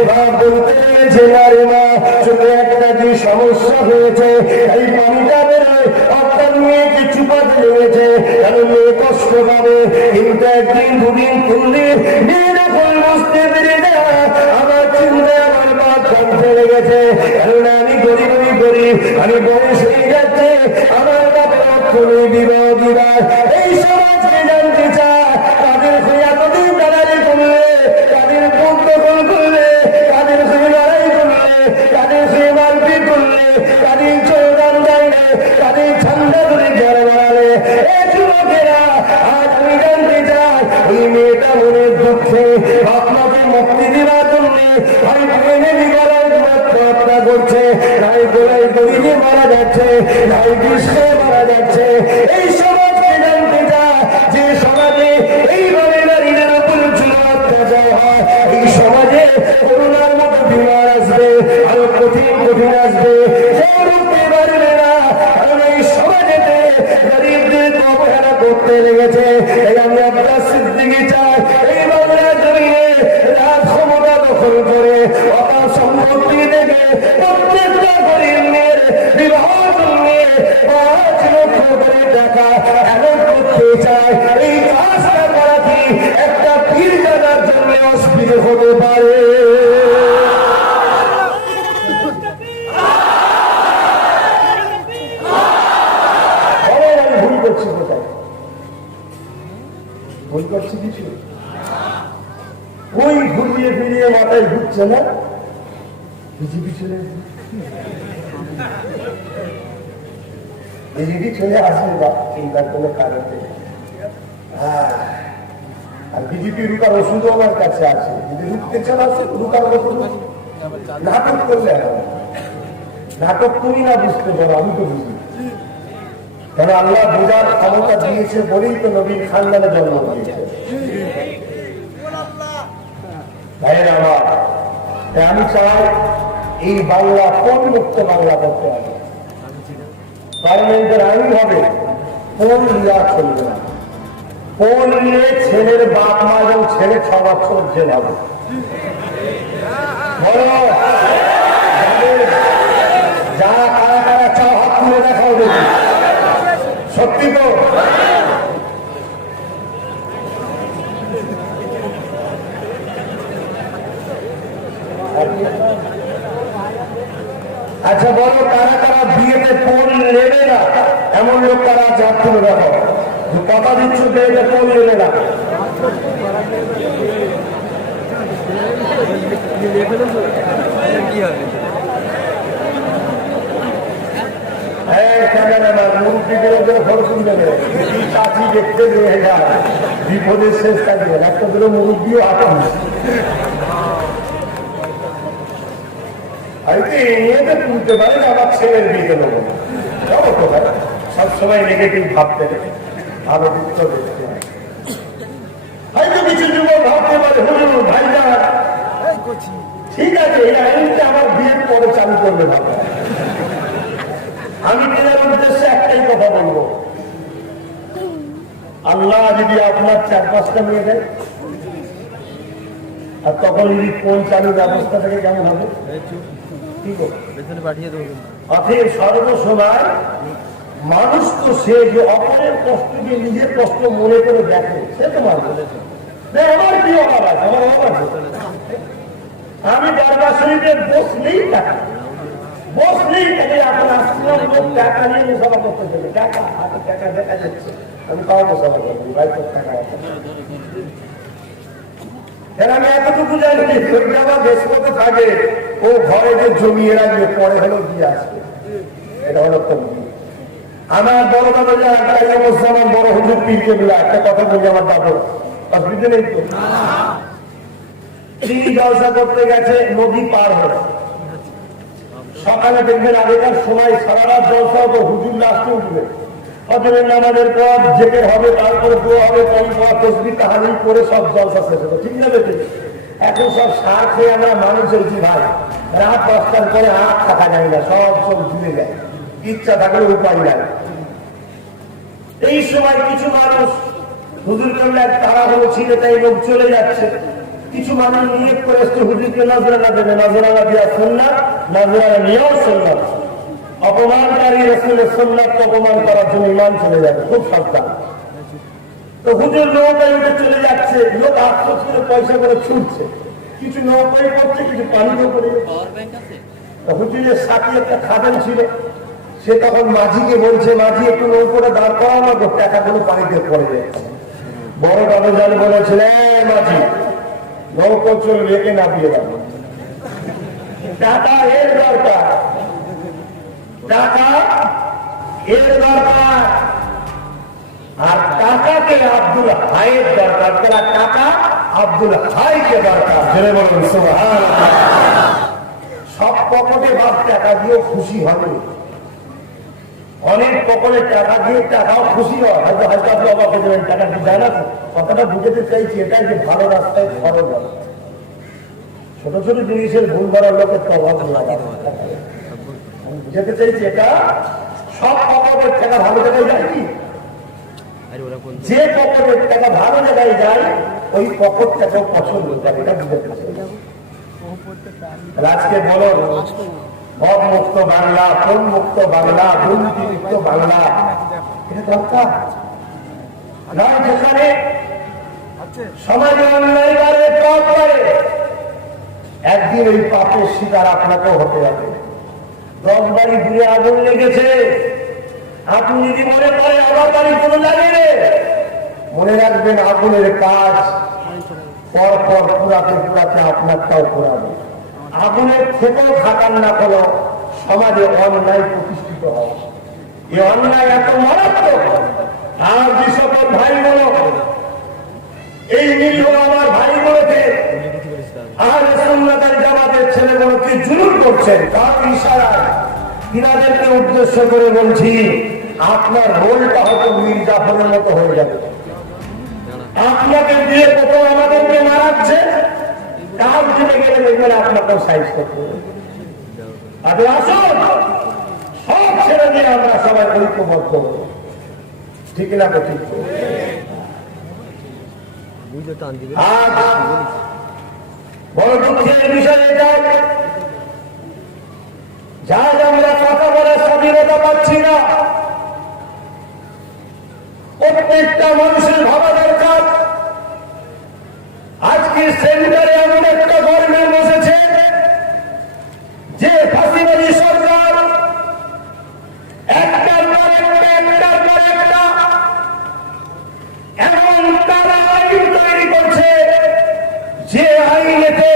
বাপ বলতে গেছে না রে মা, চোখে একটা কি সমস্যা হয়েছে, এই পানিটা বেরোয়, আপনার মেয়েকে চুপাতে লেগেছে, কারণ মেয়ে কষ্ট পাবে। কিন্তু 1 দিন 2 দিন 3 দিন মেয়ে যখন বুঝতে পেরে যায়, আমার চিন্তায় আমার বাপ জানতে লেগেছে, কেননা আমি গরিব, আমি বয়স হয়ে যাচ্ছে, আমার বাপের অর্থ নেই বিবাহ দিবার। এই সমাজকে জানতে চায়, তাদের হয়ে এতদিন দাঁড়ালি করলে, তাদের বুক দখল করলে, তাদের হয়ে লড়াই করলে, তাদের হয়ে মারপিট করলে, তাদের চৌদান দেয়নি, তাদের ঠান্ডা করে ঘরে বাড়ালে। এই যুবকেরা, আজ আমি জানতে চাই, ওই মেয়েটা মনের দুঃখে আপনাকে মুক্তি দেওয়ার জন্য ভাই প্রেমে বিগড়ায় আত্মহত্যা করছে, নাই গোড়ায় গরিবে মারা যাচ্ছে, নাই গ্রীষ্মে মারা যাচ্ছে। এই সমাজকে জানতে চায়, যে সমাজে এইভাবে নারীদের উপর চুল অত্যাচার হয়, এই সমাজে করোনার মতো বিমার আসবে, আরো কঠিন কঠিন আসবে, রুখতে পারবে না। কারণ এই সমাজেতে গরিবদের অবহেলা করতে লেগেছে। এই আমি আপনার সিদ্দিকি চাই, এই বাংলার জমিনে রাজ ক্ষমতা দখল করে অকাল সম্পত্তি থেকে প্রত্যেকটা গরিব মেয়ের বিবাহ জন্য 5 লক্ষ করে টাকা এমন করতে চায়। এই কাজটা করা কি একটা পীর জানার জন্য অসুবিধে হতে পারে? আমি ভুল করছি কোথায়? ভুল করছি কিছু? ওই ঘুরিয়ে ফিরিয়ে মাথায় ঢুকছে না বিজেপি চলে আসবে বা চিন্তার কোনো কারণ নেই। আর বিজেপি রুকার ওষুধও আমার কাছে আছে, যদি রুখতে চান রুকার ওষুধ নাটক করলে নাটক তুমি না বুঝতে পারো, আমি তো বুঝি। কারণ আল্লাহ বোঝার ক্ষমতা দিয়েছে বলেই তো নবীর খানদানে জন্ম দিয়েছে। ভাইয়ের আমার, আমি চাই এই বাংলা কোন মুক্ত বাংলা করতে হবে। পার্লামেন্টের আইন হবে ফোন লিয়া চলবে না, ফোন নিয়ে ছেলের বাপ মা এবং ছেলে 6 বছর জেল হবে। যারা কারা কারা চাও হাত তুলে দেখাও দেখি, সত্যি তো? আচ্ছা বলো, কারা কারা বিয়েতে ফোন নেবে না এমন লোক কারা আছে? হাত তুলে দেখাও। কথা দিচ্ছ বিয়েতে ফোন নেবে না। চাচি দেখতে বিপদের শেষ থাকবে একটা ধরে মুরব্বীও আটন এতে তুলতে পারে আমার ছেলের বিয়ে দেবো সবসময় নেগেটিভ ভাবতে ভালো উত্তর দেখতে হয়তো কিছু যুবক ভাবতে পারে হুজুর ভাইজান ঠিক আছে এই আইনটা আমার বিয়ের পরে চালু করবে ভালো। আমি তেনার উদ্দেশ্যে একটাই কথা বলবো, আল্লাহ যদি আপনার 4-5টা মেয়ে দেয় আর তখন যদি কোন চালু ব্যবস্থা থেকে কেমন হবে কি অথব সর্বসময় মানুষ তো সে যে অপরের কষ্টকে নিজের কষ্ট মনে করে দেখে সে তো মানুষ আমার কি অভাব আছে আমার অভাব আছে আমি দরবার শরীফে বসলেই টাকা বসলেই থাকে আপনার লোক টাকা নিয়ে মুসাফা করতে চলে টাকা হাতে টাকা দেখা যাচ্ছে আমি তাও মুসাফা করবো বাইকের টাকা আছে আমি এতটুকু জানি আমার দেশ মতো থাকে ও ঘরে যে জমিয়ে রাখবে পরে হলো দিয়ে আসবে এটা হলো তো আমার বড় দাদা যা একটা বড় হুজুর পীর কেবলা একটা কথা বলি আমার দাদু অসুবিধা নেই তো তিনি জলসা করতে গেছে নদী পার হয়ে সকালে দেখবেন আগেকার সময় সারা রাত জলসা হতো হুজুর লাস্টে উঠবে ফজরের নামাজের পর জেকের হবে তারপরে দোয়া হবে তসবিহ তাহলিল করে সব জলসা শেষ হতো ঠিক না বেশি এখন সব সার খেয়ে আমরা মানুষ হয়েছি ভাই রাত 10টার পরে হাত থাকা যায় না সব ঝুলে যায় ইচ্ছা থাকলে উপায় নাই এই সময় কিছু মানুষ হুজুর কেমন তারা হলো ছিঁড়ে তাই লোক চলে যাচ্ছে কিছু মানুষ নিয়োগ করে আসছে হুজুরকে নজরানা দেবে নজরানা দেওয়া সুন্নাত নজরানা নিয়েও সুন্নাত অপমানকারী রাসূলের সুন্নাতকে অপমান করার জন্য ইমান চলে যাবে খুব সাবধান তো হুজুর নৌকায় উঠে চলে যাচ্ছে লোক আফসোস করে পয়সা করে ছুটছে কিছু নৌকায় করছে কিছু পানিতে করে হুজুরের সাথে একটা খাদেম ছিল সে তখন মাঝিকে বলছে মাঝি একটু নৌকোটা দাঁড় করানো তো টাকাগুলো পানিতে পড়ে যাচ্ছে বড় দাদা বলেছিলেন মাঝি নৌকো চলবে একে না দিয়ে দেবো টাকা এর দরকার টাকা এর দরকার আর টাকাকে আব্দুল হাইয়ের দরকার তারা টাকা আব্দুল হাইকে দরকার জেনে বলুন সুবহানাল্লাহ সব পকেটে বাদ টাকা দিয়েও খুশি হবে অনেক পকেটে টাকা দিয়ে টাকাও খুশি হয় হয়তো হয়তো আপনি অবাক হয়ে যাবেন টাকা কি যায় না কথাটা বুঝতে চাইছি এটাই যে ভালো রাস্তায় খরচ হবে ছোট ছোট জিনিসের ভুল করার লোকের প্রভাব বুঝতে চাইছি এটা সব পকেটের টাকা ভালো জায়গায় যায় কি যে পকেটের টাকা ভালো জায়গায় যায় ওই পকেটটাকেও পছন্দ করে এটা বুঝতে চাই আজকে বলো মদ মুক্ত বাংলা ফোন মুক্ত বাংলা দুর্নীতি মুক্ত বাংলা এটা দরকার নয় যেখানে সমাজে অন্যায় বাড়ে পাপ বাড়ে একদিন ওই পাপের শিকার আপনাকেও হতে হবে 10 বাড়ি দূরে আগুন লেগেছে আপনি যদি মনে করেন আমার বাড়ি কোনো লাগে রে মনে রাখবেন আগুনের কাজ পর পর পুরাতে পুরাতে আপনারটাও পুরাবে আগুনের থেকেও থাকার না কোনো সমাজে অন্যায় প্রতিষ্ঠিত হয় এই অন্যায় এত মারাত্মক আর যে সকল ভাই বলো এই নিরীহ আমার ভাই বলেছে আর সুন্নাতের জামাতের ছেলেগুলোকে জুলুম করছেন তার ইশারায় তিনাদেরকে উদ্দেশ্য করে বলছি আপনার রোলটা হয়তো মীর জাফরের মতো হয়ে যাবে আপনাকে দিয়ে প্রথম আমাদেরকে মারাচ্ছে কাজ দিতে গেলে দেখবেন আপনাকেও সাইজ করতে হবে আপনি আসুন সব ছেড়ে দিয়ে আমরা সবাই ঐক্যবদ্ধ ঠিক না তো ঠিক আজ বড় দুঃখের বিষয় এটাই যাই আমরা কথা বলার স্বাধীনতা পাচ্ছি না প্রত্যেকটা মানুষের ভাবা দরকার আজকে সেন্টারে এমন একটা গভর্নমেন্ট বসেছে যে ফাঁসিবাদী সরকার একটার পর একটা এমন তারা আইন তৈরি করছে যে আইনেতে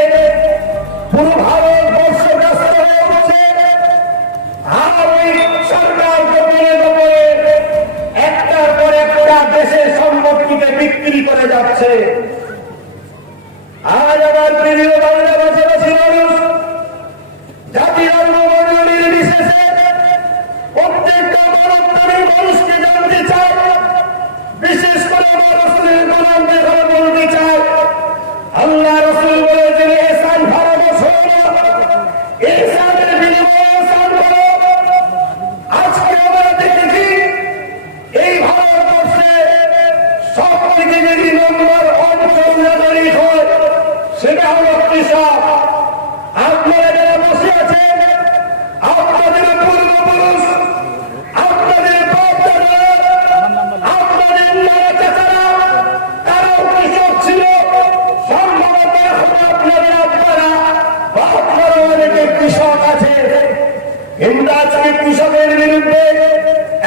কিন্তু আজকে কৃষকের বিরুদ্ধে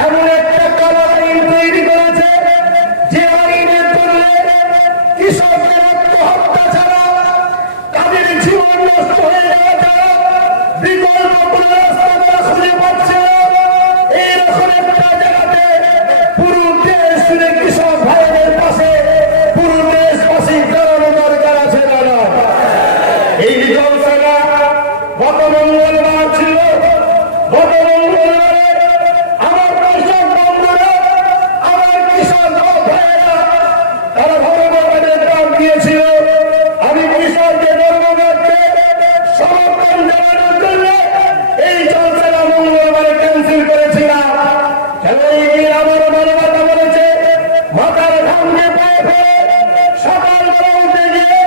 এমন একটা কালো আইন তৈরি করেছে যে আইনের করলে কৃষকদের আত্মহত্যা ছাড়া, তাদের জীবন নষ্ট হয়ে যাওয়া ছাড়া বিকল্প কোনো রাস্তা তারা খুঁজে পাচ্ছে না। এইরকম একটা জায়গাতে পুরো দেশ জুড়ে কৃষক ভাইদের পাশে পুরো দেশবাসী দাঁড়ানো দরকার আছে। দাদা, এই জলসাটা গত মঙ্গলবার ছিল। গত মঙ্গলবারে আমার কৃষক বন্ধুরা, আমার কৃষক ভাইয়েরা তারা ভগবানের ডাক দিয়েছিল। আমি কৃষকদের ধর্মঘটকে সমর্থন জানানোর জন্য এই জলসাটা মঙ্গলবারে ক্যান্সেল করেছিলাম। কেন এই দিন আমার মানবতা বলেছে মাথার ঘামকে পায়ে ফেলে সকালবেলা উঠে গিয়ে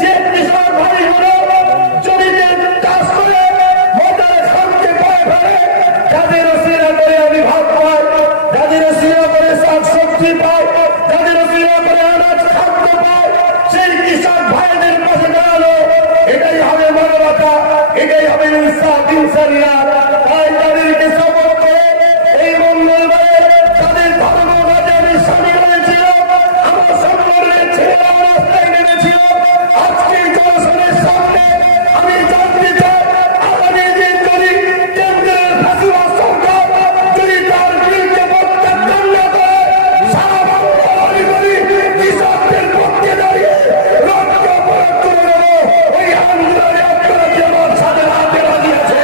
যে কৃষক ভাইগুলো জমিতে চাষ করে মাথার ঘামকে পায়ে ফেলে, যাদের ওসিলা করে আমি ভাত পাই, যাদের ওসিলা করে শাক সবজি পাই, যাদের ওসিলা করে আনাজ খাদ্য পাই, সেই কৃষক ভাইদের পাশে দাঁড়ানো এটাই হবে মানবতা, এটাই হবে ইনসাফ ইনসানিয়াত। তাই তাদেরকে সাপোর্ট করে এই মঙ্গলবারে তাদের ধর্মঘটে আমি সামিল হয়েছিলাম। আমার সংগঠনের ছেলেরা রাস্তায় নেমেছিল। আজকে জনসনের সামনে আমি জানতে চাই, আগামী দিন যদি কেন্দ্রের ফ্যাসিবাদ সরকার যদি তার বিরুদ্ধে প্রত্যাখ্যান না করে, সারা বাংলায় যদি কৃষকদের পক্ষে দাঁড়িয়ে রক্ত অপরাধ করে দেবো, ওই আন্দোলনে আপনারা কি আমার সাথে হাতে রাজি আছে?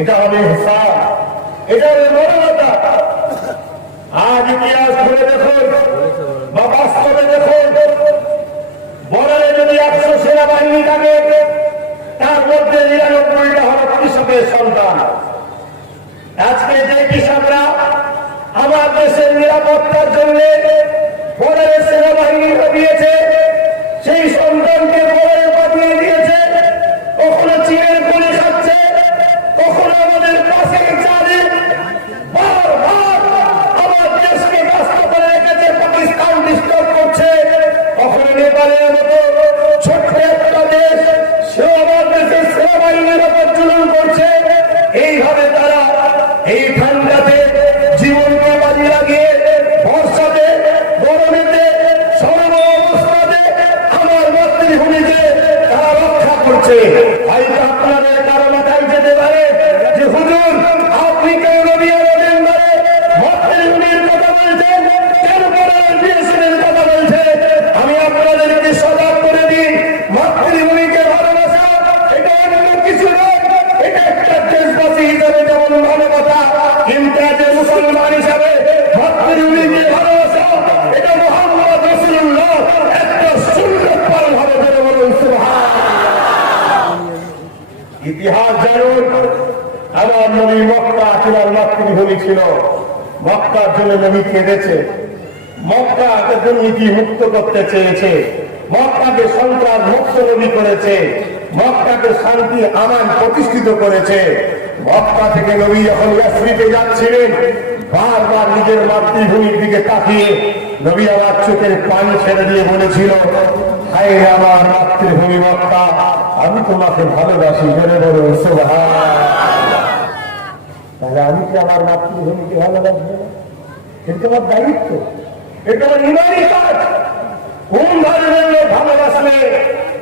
এটা হবে হিসাব, এটা হবে মানবতা। আজ ইতিহাস খুলে দেখুন বা বাস্তবে দেখুন, বর্ডারে যদি 100 সেনাবাহিনী থাকে, তার মধ্যে 99টা হল কৃষকের সন্তান। আজকে যে কৃষকরা আমার দেশের নিরাপত্তার জন্য বর্ডারে সেনাবাহিনী দিয়েছে, সেই সন্তানকে বর্ডারে পাঠিয়ে দিয়েছে, কখনো চীনের গুলি খাচ্ছে, কখনো আমাদের পাশে চালে বারবার আমার দেশকে ব্যস্ত করে রেখেছে, পাকিস্তান ডিস্টার্ব করছে, কখনো নেপালের মতো ছোট্ট একটা দেশ সেও আমার দেশের সেনাবাহিনীর উপর জুলুম করছে। এইভাবে তারা এই ঠান্ডাতে জীবনকে বাজি লাগিয়ে, বর্ষাতে গরমেতে সর্ব অবস্থাতে আমার মাতৃভূমিকে তারা রক্ষা করছে। হয়তো আপনাদের কারো মাথায় যেতে পারে যে হুজুর, আপনি কেন নবী আলাদের মাতৃভূমির কথা বলছেন, কেন বলার বিএসএফের কথা বলছেন? আমি আপনাদেরকে সজাগ করে দিই, মাতৃভূমিকে ভালোবাসা এটা অন্য কিছু নয়, এটা একটা দেশবাসী হিসাবে যেমন মানবতা, কিন্তু একজন মুসলমান হিসাবে মাতৃভূমিকে ভালোবাসা এটা মুহাম্মদ রাসূলুল্লাহ একটা সুন্নাত পালন হবে। বলুন সুবহানাল্লাহ। ইতিহাস জানুন, আমার নবী মক্কা চূড়ার মাতৃভূমি ছিল। মক্কার জন্য নবী কেঁদেছে, মক্কাকে দুর্নীতি মুক্ত করতে চেয়েছে, মক্কাকে সন্ত্রাস মুক্ত নবী করেছে, মক্কাকে শান্তি আমান প্রতিষ্ঠিত করেছে। মক্কা থেকে নবী যখন ইয়াসরিবে যাচ্ছিলেন, বারবার নিজের মাতৃভূমির দিকে তাকিয়ে নবী আমার চোখের পানি ছেড়ে দিয়ে বলেছিল, হায় আমার মাতৃভূমি মক্কা, আমি তোমাকে ভালোবাসি। জোরে বলুন সুবহানাল্লাহ। তাহলে আমি কি আমার মাতৃভূমিকে ভালোবাসবো? এটা আমার দায়িত্ব, এটা আমার ইমানি কাজ। কোন ধরনের লোক ভালোবাসলে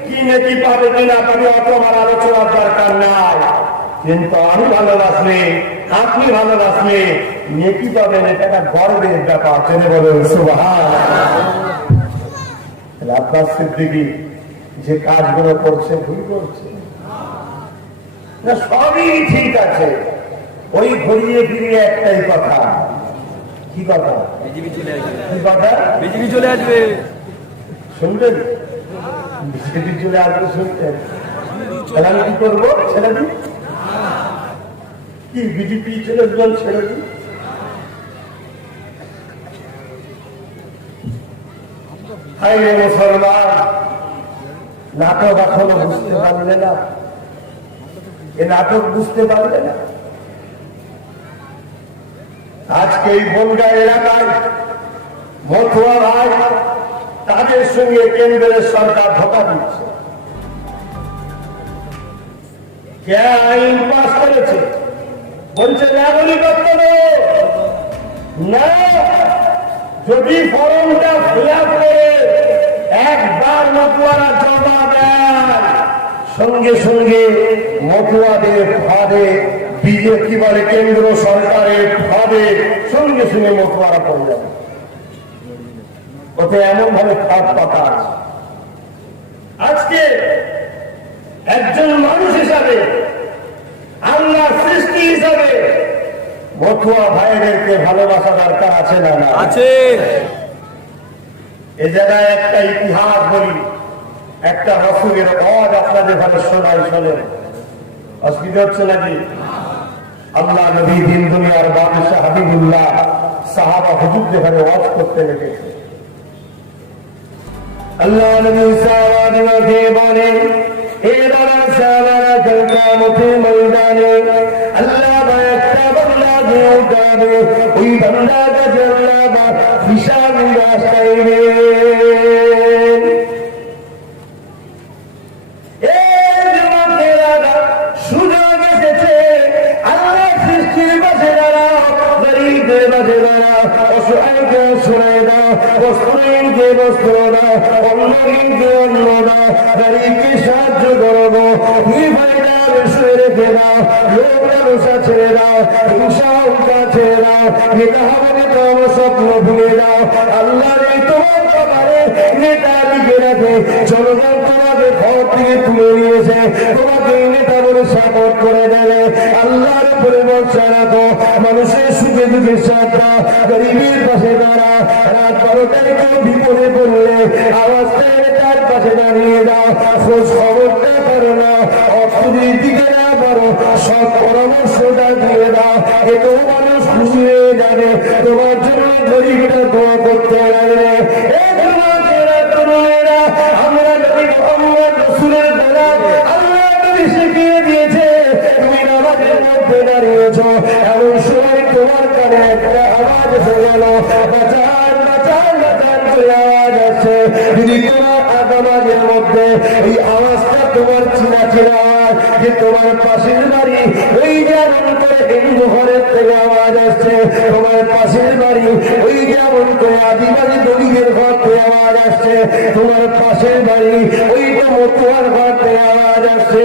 কি নেকি পাবে কিনা পাবে অত আমার আলোচনার দরকার নাই, কিন্তু আমি ভালোবাসলে, আপনি ভালোবাসলে নেকি পাবেন, এটা একটা গর্বের ব্যাপার। জেনে বলুন সুবহানাল্লাহ। আব্বাস সিদ্দিকী যে কাজগুলো করছে ভুল করছে না, সবই ঠিক আছে। ওই ঘুরিয়ে ফিরিয়ে একটাই কথা, কি কথা? বিজেপি চলে আসবে। কি কথা? বিজেপি চলে আসবে। শুনবেন? বিজেপি চলে আসবে শুনতেন? তাহলে আমি কি করবো? ছেড়ে দিই? কি বিজেপি চলে আসবেন? ছেড়ে দিই? হাই মুসলমান, নাটক এখনো বুঝতে পারলে না? এ নাটক বুঝতে পারলে না? আজকে আজকে এই বনগাঁ এলাকায় মথুয়া ভাই তাদের সঙ্গে কেন্দ্রের সরকার ধোঁকা দিচ্ছে। কে আইন পাস করেছে? বলছে নাগরিকত্ব না, যদি ফর্মটা ফিল আপ করে একবার মতুয়ারা জমা দেয়, সঙ্গে সঙ্গে মতুয়াদের ফাঁদে বিজেপি বলে কেন্দ্র সরকারের ফাঁদে সঙ্গে সঙ্গে মতুয়ারা পড়ে যাবে। ওতে এমন ভাবে ফাঁদ পাতা আছে। আজকে একজন মানুষ হিসাবে, আল্লাহর সৃষ্টি হিসাবে মতুয়া ভাইদেরকে ভালোবাসা দরকার আছে না? না আছে। এ জায়গায় একটা ইতিহাস বলি, একটা রসুলের আওয়াজ আপনাদের ভালো শোনাই, শোনেন। অসুবিধা হচ্ছে নাকি? আল্লাহ নবী দিন দুনিয়ার বাদশাহ হাবিবুল্লাহ সাহাবা হুজুর যেখানে ওয়াজ করতে লেগেছে, আল্লাহ নবী সাহাবাদেরকে বলেন, এ দাদা সাহাবারা চল কিয়ামতের ময়দানে আল্লাহ একটা বান্দাকে উঠাবে, ওই বান্দার কাছে আল্লাহ হিসাব নিকাশ চাইবে। সুযোগ এসেছে, আল্লাহ সৃষ্টির পাশে দাঁড়াও, গরিবদের পাশে দাঁড়াও, অসহায়কে অসহায় দাও, বস্ত্রহীনকে বস্ত্র দাও, অন্নহীনকে অন্ন দাও, গরিবকে সাহায্য করবো, নির্ভয়তা শুয়ে রেখে দাও, লোক ব্যবসা ছেড়ে দাও, হিংসা হুঙ্কা ছেড়ে দাও, নেতা হবে তোমার স্বপ্ন ভুলে দাও। আল্লাহর এই তোমার ব্যাপারে নেতা লিখে রাখে, জনগণ তোমাকে ঘর থেকে তুলে নিয়েছে, তোমাকে নেতা বলে সাপোর্ট করে দেবে। আল্লাহর উপরে ভরসা রাখো, মানুষের সুখে দুঃখে সাথ দাও, গরিবের পাশে দাঁড়া। রাত 12টায় কেউ বিপদে পড়লে আওয়াজটা তার পাশে দাঁড়িয়ে দাও, খোঁজ খবরটা করো না, অর্থনীতির দিকে না করো, সব পরামর্শটা দিয়ে দাও। এতেও মানুষ খুশি হয়ে যাবে, তোমার জন্য গরিবটা দোয়া করতে লাগবে। আমরা নবী মুহাম্মদ রাসূলের দ্বারা আল্লাহ নবী শিখিয়ে দিয়েছে, তুমি নামাজের মধ্যে দাঁড়িয়েছ, এমন সময় তোমার কানে একটা আওয়াজ এসে গেল, বাঁচান বাঁচান বাঁচান করে আওয়াজ আসছে। যদি তোমার নামাজের মধ্যে এই আওয়াজটা তোমার চিনা চিনা আওয়াজ, যে তোমার পাশের বাড়ি ওই যেমন করে হিন্দু ঘরের থেকে আওয়াজ আসছে, তোমার পাশের বাড়ি ওই যেমন করে আদিবাসী দলিতের ঘর থেকে আওয়াজ আসছে, তোমার পাশের বাড়ি ওই তো মতুয়ার ঘর থেকে আওয়াজ আসছে।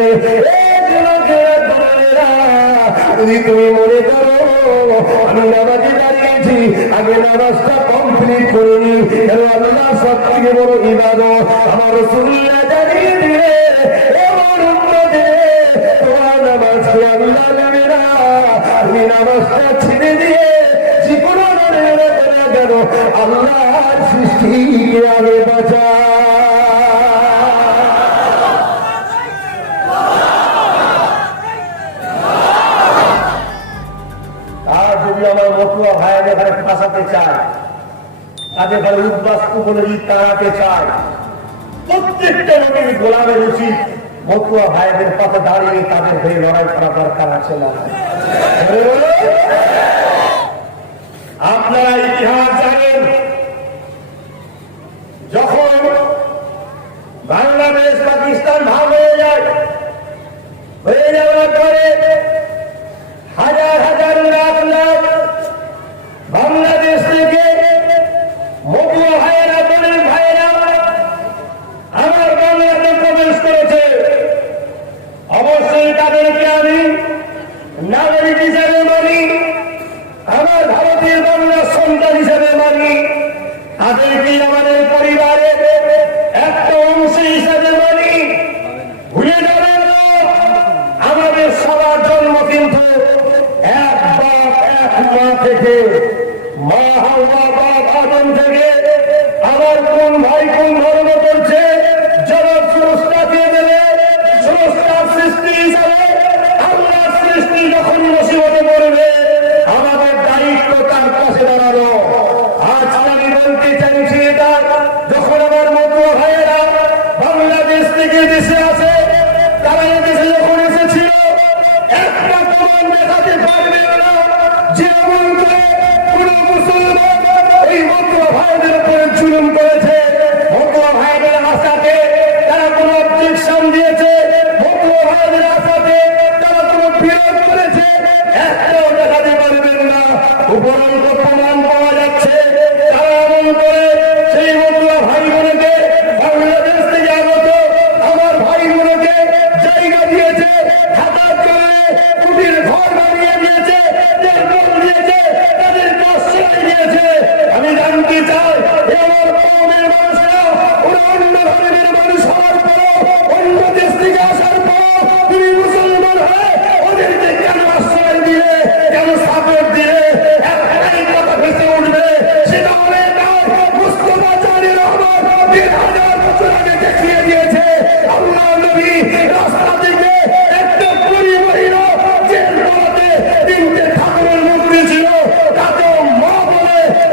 যদি তুমি মনে করো আমি নামাজে দাঁড়িয়েছি, আগে নামাজটা কমপ্লিট করে নি, আল্লাহ সব থেকে বড় ইবাদত আমার রাসূলুল্লাহ জানিয়ে দিলে, তোমার নামাজকে আল্লাহ নেবে না। তুমি নামাজটা ছেড়ে দিয়ে জীবনে কেন আল্লাহর সৃষ্টিকে আগে বাঁচা। আমার মতুয়া ভাইদের ঘরে ফাঁসাতে চায়, তাদের ঘরে উদ্বাস্তু বলে তাড়াতে চায়, প্রত্যেকটা নবীর গোলামের উচিত মতুয়া ভাইদের পথে দাঁড়িয়ে তাদের হয়ে লড়াই করা দরকার আছে না? আপনারা ইতিহাস জানেন, যখন বাংলাদেশ পাকিস্তান ভাগ হয়ে যায়, হয়ে যাওয়ার পরে হাজার হাজার লাখ লাখ বাংলাদেশ থেকে মতুয়া ভাইয়েরা, দলের ভাইয়েরা আমার বাংলাতে প্রবেশ করেছে। অবশ্যই তাদেরকে আমি নাগরিক হিসেবে মানি, আমার ভারতীয় বাংলার সন্তান হিসেবে মানি, তাদেরকে আমাদের পরিবারের একটা অংশ হিসেবে মানি। ভুলে যাবেন না, আমাদের সবার জন্ম কিন্তু এক বাপ এক মা থেকে, মা হাওয়া বাপ আদম থেকে। আমার কোন ভাই কোন ধর্ম করছে, জগৎ স্রষ্টা দিয়ে দেবে, স্রষ্টার সৃষ্টি হিসাবে আল্লাহর সৃষ্টি যখন মুসিবতে পড়বে, আমাদের দায়িত্ব তার পাশে দাঁড়ানো। আজ আমি বলতে চাইছি এটা, যখন আমার মতুয়া ভাইয়েরা বাংলাদেশ থেকে দেশে আসে, তারা দেশে যখন এসেছিল একটা প্রমাণ দেখাতে পারবে না যে এমন করে কোন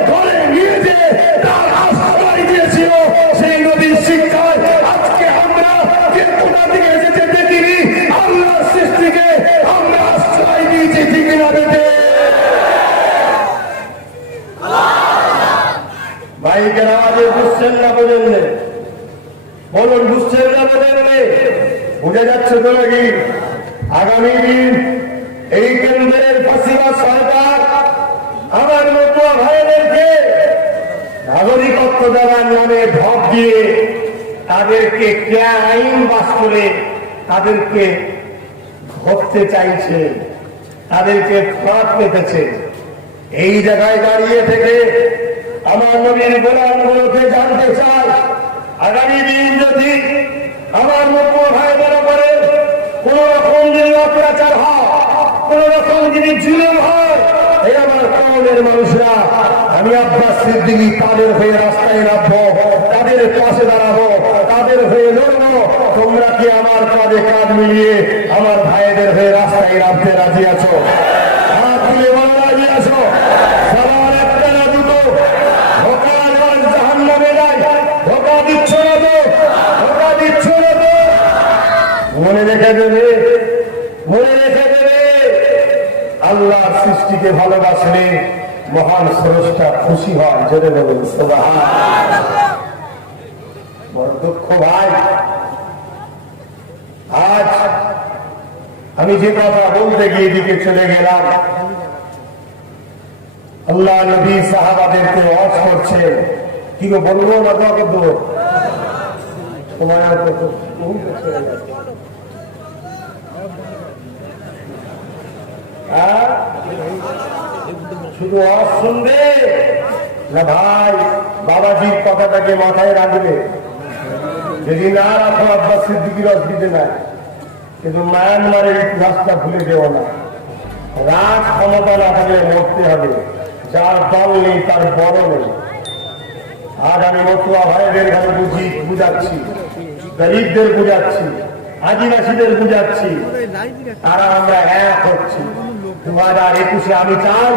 ঘরে নিয়ে যে তার আশ্রয় দিয়েছিল, সেই নবীর শিক্ষায় আজকে আমরা যে কোথা থেকে এসেছে দেখিনি, আল্লাহর সৃষ্টিকে আমরা আশ্রয় দিয়েছি, ঠিক না বেটে? ভাইকে আমাদের বুঝছেন না বোঝেনলে? বলুন, বুঝছেন না বোঝেনলে? বুঝে যাচ্ছে তো নাকি? আগামী দিন এই কেন্দ্রের ফাঁসিবাদ সরকার আমার মতো ভাইদেরকে নাগরিকত্ব দেওয়ার নামে ঢপ দিয়ে তাদেরকে আইন পাস করে তাদেরকে ধরতে চাইছে, তাদেরকে ফাঁদ পেতেছে। এই জায়গায় দাঁড়িয়ে থেকে আমার নবীর গোলামগুলোকে জানতে চাই, আগামী দিন যদি আমার মতো ভাইদের উপরে কোন রকম যদি অত্যাচার হয়, কোন রকম যদি জুলুম হয়, এই আমার কওমের মানুষরা, আমি আব্বাস সিদ্দিকী তাদের হয়ে রাস্তায় নামবো, তাদের পাশে দাঁড়াবো, তাদের হয়ে লড়বো। তোমরা কি আমার কাঁধে কাঁধ মিলিয়ে আমার ভাইদের হয়ে রাস্তায় নামতে রাজি আছো? হাত তুলে বলো রাজি আছো? সবার একটা না দুটো ধোকা জাহান্নামে যায়, ধোকা দিচ্ছ না তো? ধোকা দিচ্ছ না তো? মনে রেখে দেবে, মনে রেখে দেবে, আল্লাহর সৃষ্টিকে ভালোবাসলে মহান স্রষ্টা খুশি হয়। জোরে বলুন সুবহানাল্লাহ। বড় দুঃখ ভাই, আজ আমি যে কথা বলতে গিয়ে দিকে চলে গেলাম, আল্লাহ নবী সাহাবাদেরকে ওয়াজ করছে, কি গো বলবো না তোমাকে? তো তোমার শুধু ওয়াজ শুনবে না ভাই, বাবাজির কথাটাকে মাথায় রাখবে। যদি না রাখো আব্বাস সিদ্দিকীর অসুবিধে নাই, কিন্তু মায়ানমারের ইতিহাসটা ভুলে দেও না। রাজ ক্ষমতা না থাকলে মরতে হবে, যার দল নেই তার বড় নেই। আজ আমি মতুয়া ভাইদের ঘরে বুঝাচ্ছি, গরিবদের বুঝাচ্ছি, আদিবাসীদের বুঝাচ্ছি, তারা আমরা এক হচ্ছি। 2021-এ আমি চাই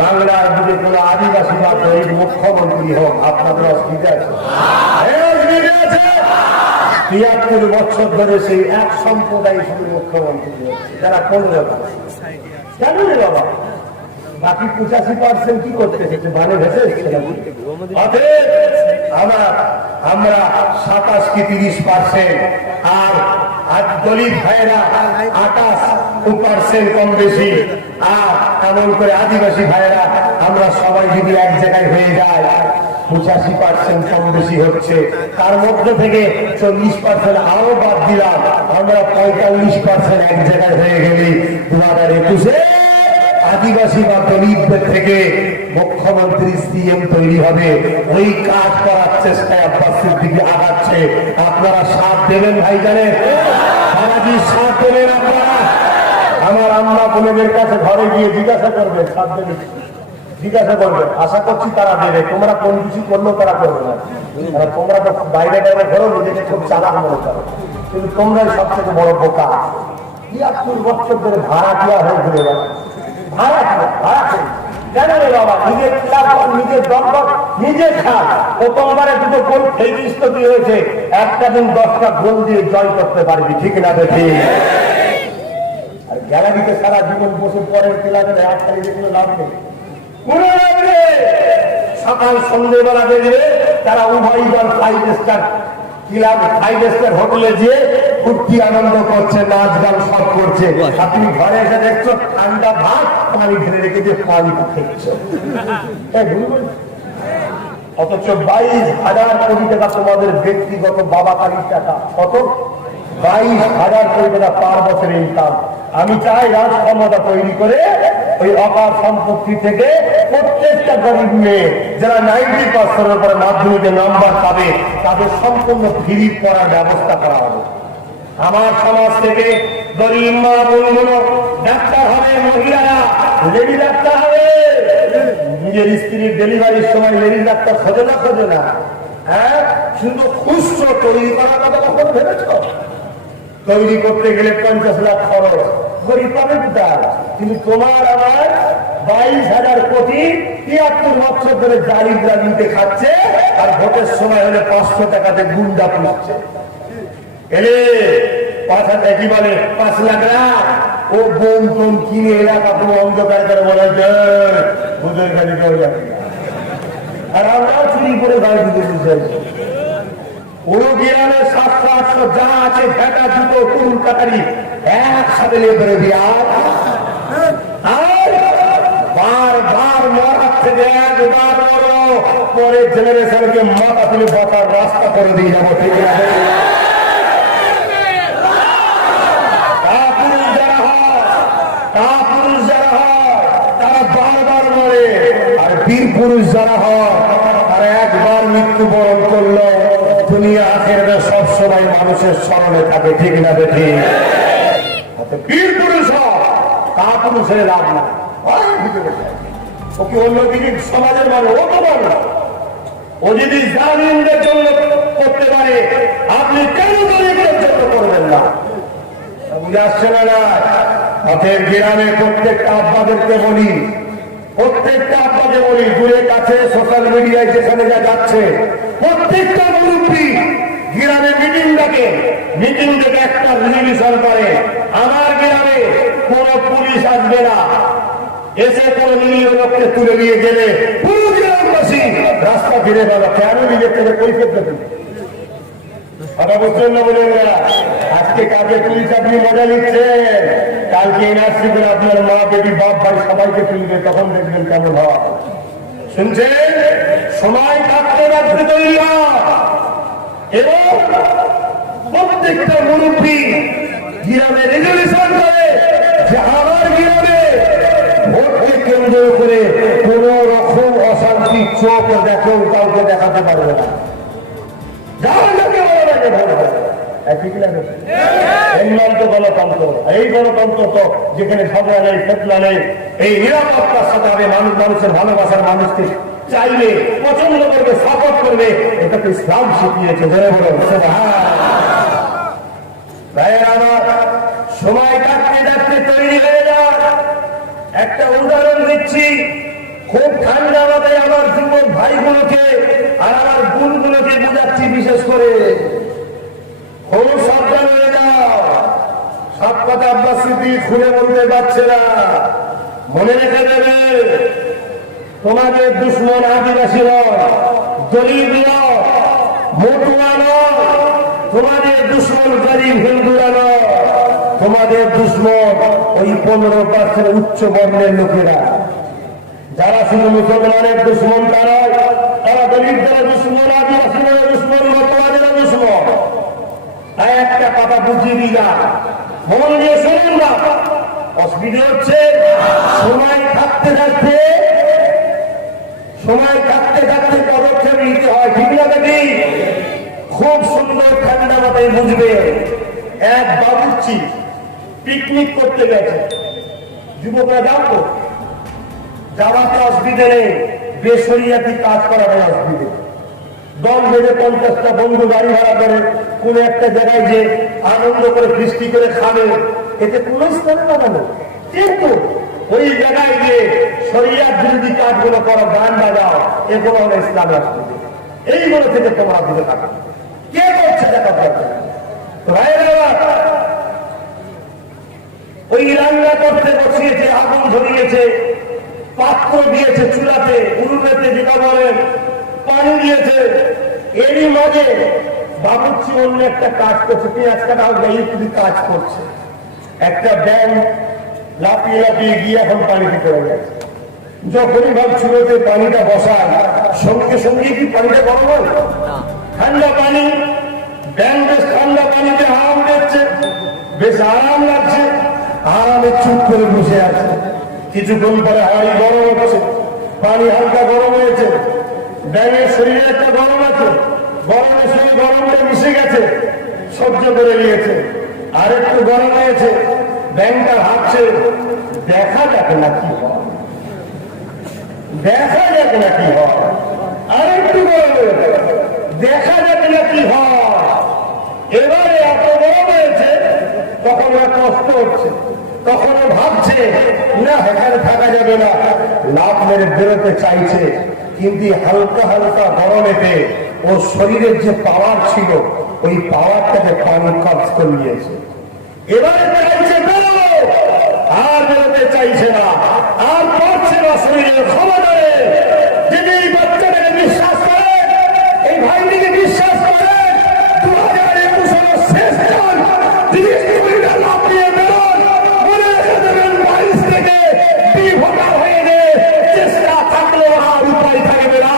বাংলার দিকে কোন আদিবাসী বা গরিব মুখ্যমন্ত্রী হোক। আপনাদের অসুবিধা আছে? 73 বছর ধরে সেই এক সম্প্রদায় শুধু মুখ্যমন্ত্রী হচ্ছে, যারা 15 কেন রে বাবা? বাকি 85% কি করতে এসেছে? মানে ভেসে এসেছে। আমরা 27 কি 30%, আর দলিত ভাইরা 28% কম বেশি, আর এমন করে আদিবাসী ভাইরা আমরা সবাই যদি এক জায়গায় হয়ে যায় 85% কম বেশি হচ্ছে। তার মধ্যে থেকে 40% আরো বাদ দিলাম, আমরা 45% এক জায়গায় হয়ে গেলি 2021-এ আদিবাসী বা দলিতদের থেকে মুখ্যমন্ত্রী সিএম তৈরি হবে। ওই কাজ করার চেষ্টায় আব্বাস সিদ্দিকী আগাচ্ছে। আপনারা সাথ দেবেন ভাই, জানেন বাবাজি, সাথ দেবেন আপনারা। আমার আম্মা বোনদের কাছে ঘরে গিয়ে জিজ্ঞাসা করবেন, সাথ দেবেন, জিজ্ঞাসা করবেন, আশা করছি তারা দেবে। তোমরা কোন কিছু করলেও তারা করবে না। তোমরা তো বাইরে বাইরে ঘরেও নিজেকে খুব চালাক মনে করো, কিন্তু তোমরাই সব থেকে বড় বোকা। 73 বছর ধরে ভাড়াটিয়া হয়ে ঘুরে গেল। নিজের দরবার নিজে খান। প্রথমবারে দুটো গোল খেয়ে হয়েছে, একটা দিন 10টা গোল দিয়ে জয় করতে পারবি, ঠিক না? দেখি আর গ্যালারিতে সারা জীবন বসে পরের ক্লাবের এক খালি দেখলে লাভ নেই। সকাল সন্ধ্যেবেলা দেখবে তারা উভয় দল 5 স্টার ক্লাব, 5 স্টার হোটেলে যেয়ে ফুর্তি আনন্দ করছে, নাচ গান সব করছে। আর তুমি ঘরে এসে দেখছো ঠান্ডা ভাত পানি ঢেলে রেখে যে পানি খেয়েছ। অথচ 22,000 কোটি টাকা তোমাদের ব্যক্তিগত বাবা কালীর টাকা। কত? 22,000 কোটি টাকা পার বছরের ইনকাম। আমি চাই রাজ ক্ষমতা তৈরি করে ওই অকাল সম্পত্তি থেকে প্রত্যেকটা গরিব মেয়ে যারা 90% পরে মাধ্যমিকে নাম্বার পাবে, তাদের সম্পূর্ণ ফ্রি পড়ার ব্যবস্থা করা হবে। আমার সমাজ থেকে গরিব মা বোনগুলো ডাক্তার হবে, মহিলারা লেডি ডাক্তার হবে। নিজের স্ত্রীর ডেলিভারির সময় লেডি ডাক্তার খোঁজে না, খোঁজে না? হ্যাঁ, শুধু খুশো তৈরি করার কথা কখন ভেবেছ? তৈরি করতে গেলে 50 লাখ খরচ। গরিব পাবে কোথায়? কিন্তু তোমার আমার 22,000 কোটি 73 বছর ধরে জালি জালিতে খাচ্ছে, আর ভোটের সময় হলে 500 টাকাতে গুন্ডা পুষছে। এলে 5,000 কি বলে 5 লাখ টাকা ও বোম টোম কিনে এলাকা পুরো অন্ধকার করে বলে বুঝে গাড়ি কেউ যাবে, আর আমরাও চুরি করে গাড়ি দিতে বুঝাইছি। পুরো গ্রামে 700-800 যা আছে ভেটা জুতো কুরুল কাটারি একসাথে নিয়ে বেড়ে দিয়া বারবার মরার থেকে একবার মরো, পরে জেনারেশনকে মাথা তুলে বাঁচার রাস্তা করে দিয়ে যাবো। ঠিক আছে, পুরুষ যারা হয় তারা বারবার মরে, আর বীর পুরুষ যারা হয় তারা একবার মৃত্যুবরণ করলো দুনিয়া আখেরাতে সব সময় মানুষের স্মরণে থাকে। ঠিক না বেঠি? বীর পুরুষ হয়, তা পুরুষের লাভ না, ওকে অন্যদিকে সমাজের মানুষ ও তো পারে না। ও যদি জালিমদের জন্য করতে পারে, আপনি কেন গরিবদের জন্য করবেন না? বুঝে আসছে না? আমাদের গ্রামে প্রত্যেকটা আব্বাদেরকে বলি, প্রত্যেকটা আব্বাকে বলি, দূরে কাছে সোশ্যাল মিডিয়ায় যেখানে যা যাচ্ছে, প্রত্যেকটা মুরব্বী গ্রামে মিটিং ডাকে, মিটিং ডেকে একটা রিজলিউশন করে, আমার গ্রামে কোন পুলিশ আসবে না, এসে কোন নিরীহ লোককে তুলে নিয়ে গেলে পুরো গ্রামবাসী রাস্তা ফিরে গেল। কেন নিজের থেকে কৈফিয়ত দেবেন? কথা বুঝছেন না? বলেন না। আজকে কাকে পুলিশ আপনি মজা নিচ্ছেন, কালকে এনআরসি করে আপনার মা বেটি বাপ ভাই সবাইকে তুলবে, তখন দেখবেন কেমন হয়। শুনছেন? সময় থাকতে রাখতে তৈরি এবং প্রত্যেকটা মুরব্বী গ্রামে রেজলিউশন করে যে আমার গ্রামে ভোটকে কেন্দ্র করে কোন রকম অশান্তি চোখ দেখেও কাউকে দেখাতে পারবে না। গণতন্ত্র, এই গণতন্ত্র তো যেখানে ঝগড়া নেই, ফেতলা নেই, এই নিরাপত্তার সাথে হবে, মানুষ মানুষের ভালোবাসার মানুষকে চাইলে পছন্দ করবে, সাপোর্ট করবে, এটা তো ইসলাম শিখিয়েছে। সময় কাটতে কাটতে তৈরি হয়ে যাওয়া। একটা উদাহরণ দিচ্ছি, খুব ঠান্ডা মাথায় আমার যুবক ভাইগুলোকে আর আমার বোনগুলোকে বোঝাচ্ছি, বিশেষ করে খুব সাবধান হয়ে যাও। সব কথা আব্বাস সিদ্দিক খুলে বলতে পারছে না, মনে রেখে দেবে। তোমাদের দুশ্মন আদিবাসী নয়, দলিত নয়, মতুয়া নয়, তোমাদের দুশ্মন গরিব হিন্দুরা নয়, তোমাদের দুশ্মন ওই 15% উচ্চ বর্ণের লোকেরা, যারা শুধু মুসলমানের দুশ্মন তারা, তারা দলিতদের দুশ্মন, আদিবাসীদের দুশ্মন, মতুয়াদের দুশ্মন। তাই একটা কথা বুঝিয়ে দিলা, মন দিয়ে শুনুন না। অসুবিধা হচ্ছে সময় থাকতে থাকতে পদক্ষেপ নিতে হয়। ঠিক না? দেখি খুব সুন্দর ঠান্ডা মাথায় বুঝবে। এক বাবুর্চি পিকনিক করতে গেছে, যুবকরা যাবো, যাওয়াতে অসুবিধে নেই, বেসরিয়াতি কাজ করা হয় অসুবিধে। দল বেঁধে 50টা বন্ধু গাড়ি ভাড়া করে কোন একটা জায়গায় যে আনন্দ করে বৃষ্টি করে খাবে, এতে কোনো স্থানে লাগানো। কিন্তু ওই জায়গায় যে শরিয়াত বিরোধী কাজগুলো করো, গান বাজাও, এগুলো হলো ইসলামী অসুবিধে। এইগুলো থেকে তোমরা দূরে থাকো। কে করছে দেখা পাচ্ছে? ওই রান্না করতে বসিয়েছে, আগুন ধরিয়েছে, পাত্র দিয়েছে চুলাতে, উনুনেতে যেটা বলেন, পানি দিয়েছে। এরই মাঝে বাবুর্চি অন্য একটা কাজ করছে, পেঁয়াজ কাটা ইত্যাদি কাজ করছে। একটা ব্যাং লাফিয়ে লাফিয়ে গিয়ে এখন পানিতে পড়ে গেছে। যখনই ভাবছিল যে পানিটা বসায়, সঙ্গে সঙ্গে কি পানিটা গরম হয়? ঠান্ডা পানি, ব্যাং বেশ ঠান্ডা পানিতে আরাম দিচ্ছে, বেশ আরাম লাগছে, আরামে চুপ করে বসে আছে। কিছুক্ষণ পরে হাড়ি গরম হচ্ছে, পানি হালকা গরম হয়েছে, ব্যাঙের শরীরে একটা গরম আছে, গরমের সঙ্গে গরমটা মিশে গেছে, সহ্য করে নিয়েছে। আর একটু গরম হয়েছে, ব্যাংকটা হাঁটছে, দেখা যাক না কি হয়, দেখা যাক না কি হয়। আর একটু গরম হয়েছে, দেখা যাক না কি হয়। এবারে এত গরম হয়েছে, তখন আর কষ্ট হচ্ছে, তখনও ভাবছে না এখানে থাকা যাবে না, লাভ মেরে বেরোতে চাইছে, কিন্তু হালকা হালকা গরমেতে ওর শরীরের যে পাওয়ার ছিল ওই পাওয়ারটাকে পানি কবজ করে নিয়েছে। এবারে চাইছে বেরো, আর বেরোতে চাইছে না, আর পারছে না শরীরের ক্ষমতায়। যদি এই বাচ্চাটাকে বিশ্বাস করে, এই ভাইটিকে বিশ্বাস করে, 2021 সালের শেষ চান যদি শরীরে লাভ দিয়ে বেরোন, মনে রেখে দেবেন 22 থেকে বিভোটার হয়ে গিয়ে চেষ্টা থাকলেও আর উপায় থাকবে না।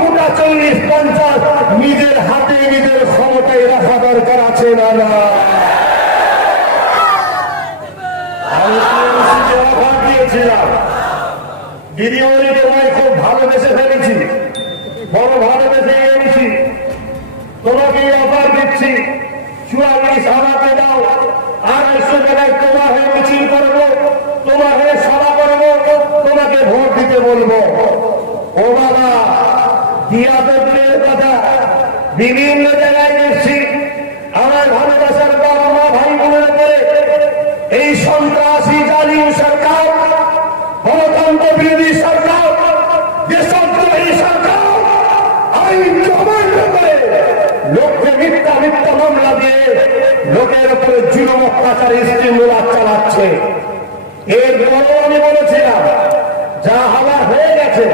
গোটা 40-50 নিজের হাতে নিজের ক্ষমতায় রাখা দরকার আছে না না? দিয়েছিলাম দিদিও তোমায় খুব ভালোবেসে ফেলেছি, বড় ভালোবেসে এনেছি, তোমাকে অফার দিচ্ছি 44 আমাকে দাও, 250 টাকায় তোমার হয়ে মিছিল করবো, তোমার হয়ে সভা করবো, তোমাকে ভোট দিতে বলবো। ও বাবা, দিয়া দপ্তরের কথা বিভিন্ন জায়গায় দেখছি। আমার ভালোবাসার বাবা মা ভাই বোনের উপরে এই সন্ত্রাসী জালিম সরকার, গণতন্ত্র বিরোধী সরকার, দেশদ্রোহী সরকার আইন অমান্য করে লোককে মিথ্যা মিথ্যা মামলা দিয়ে লোকের উপরে জুলুম অত্যাচার স্টিমুলার চালাচ্ছে। এরপরেও আমি বলেছিলাম যা হওয়া হয়ে গেছে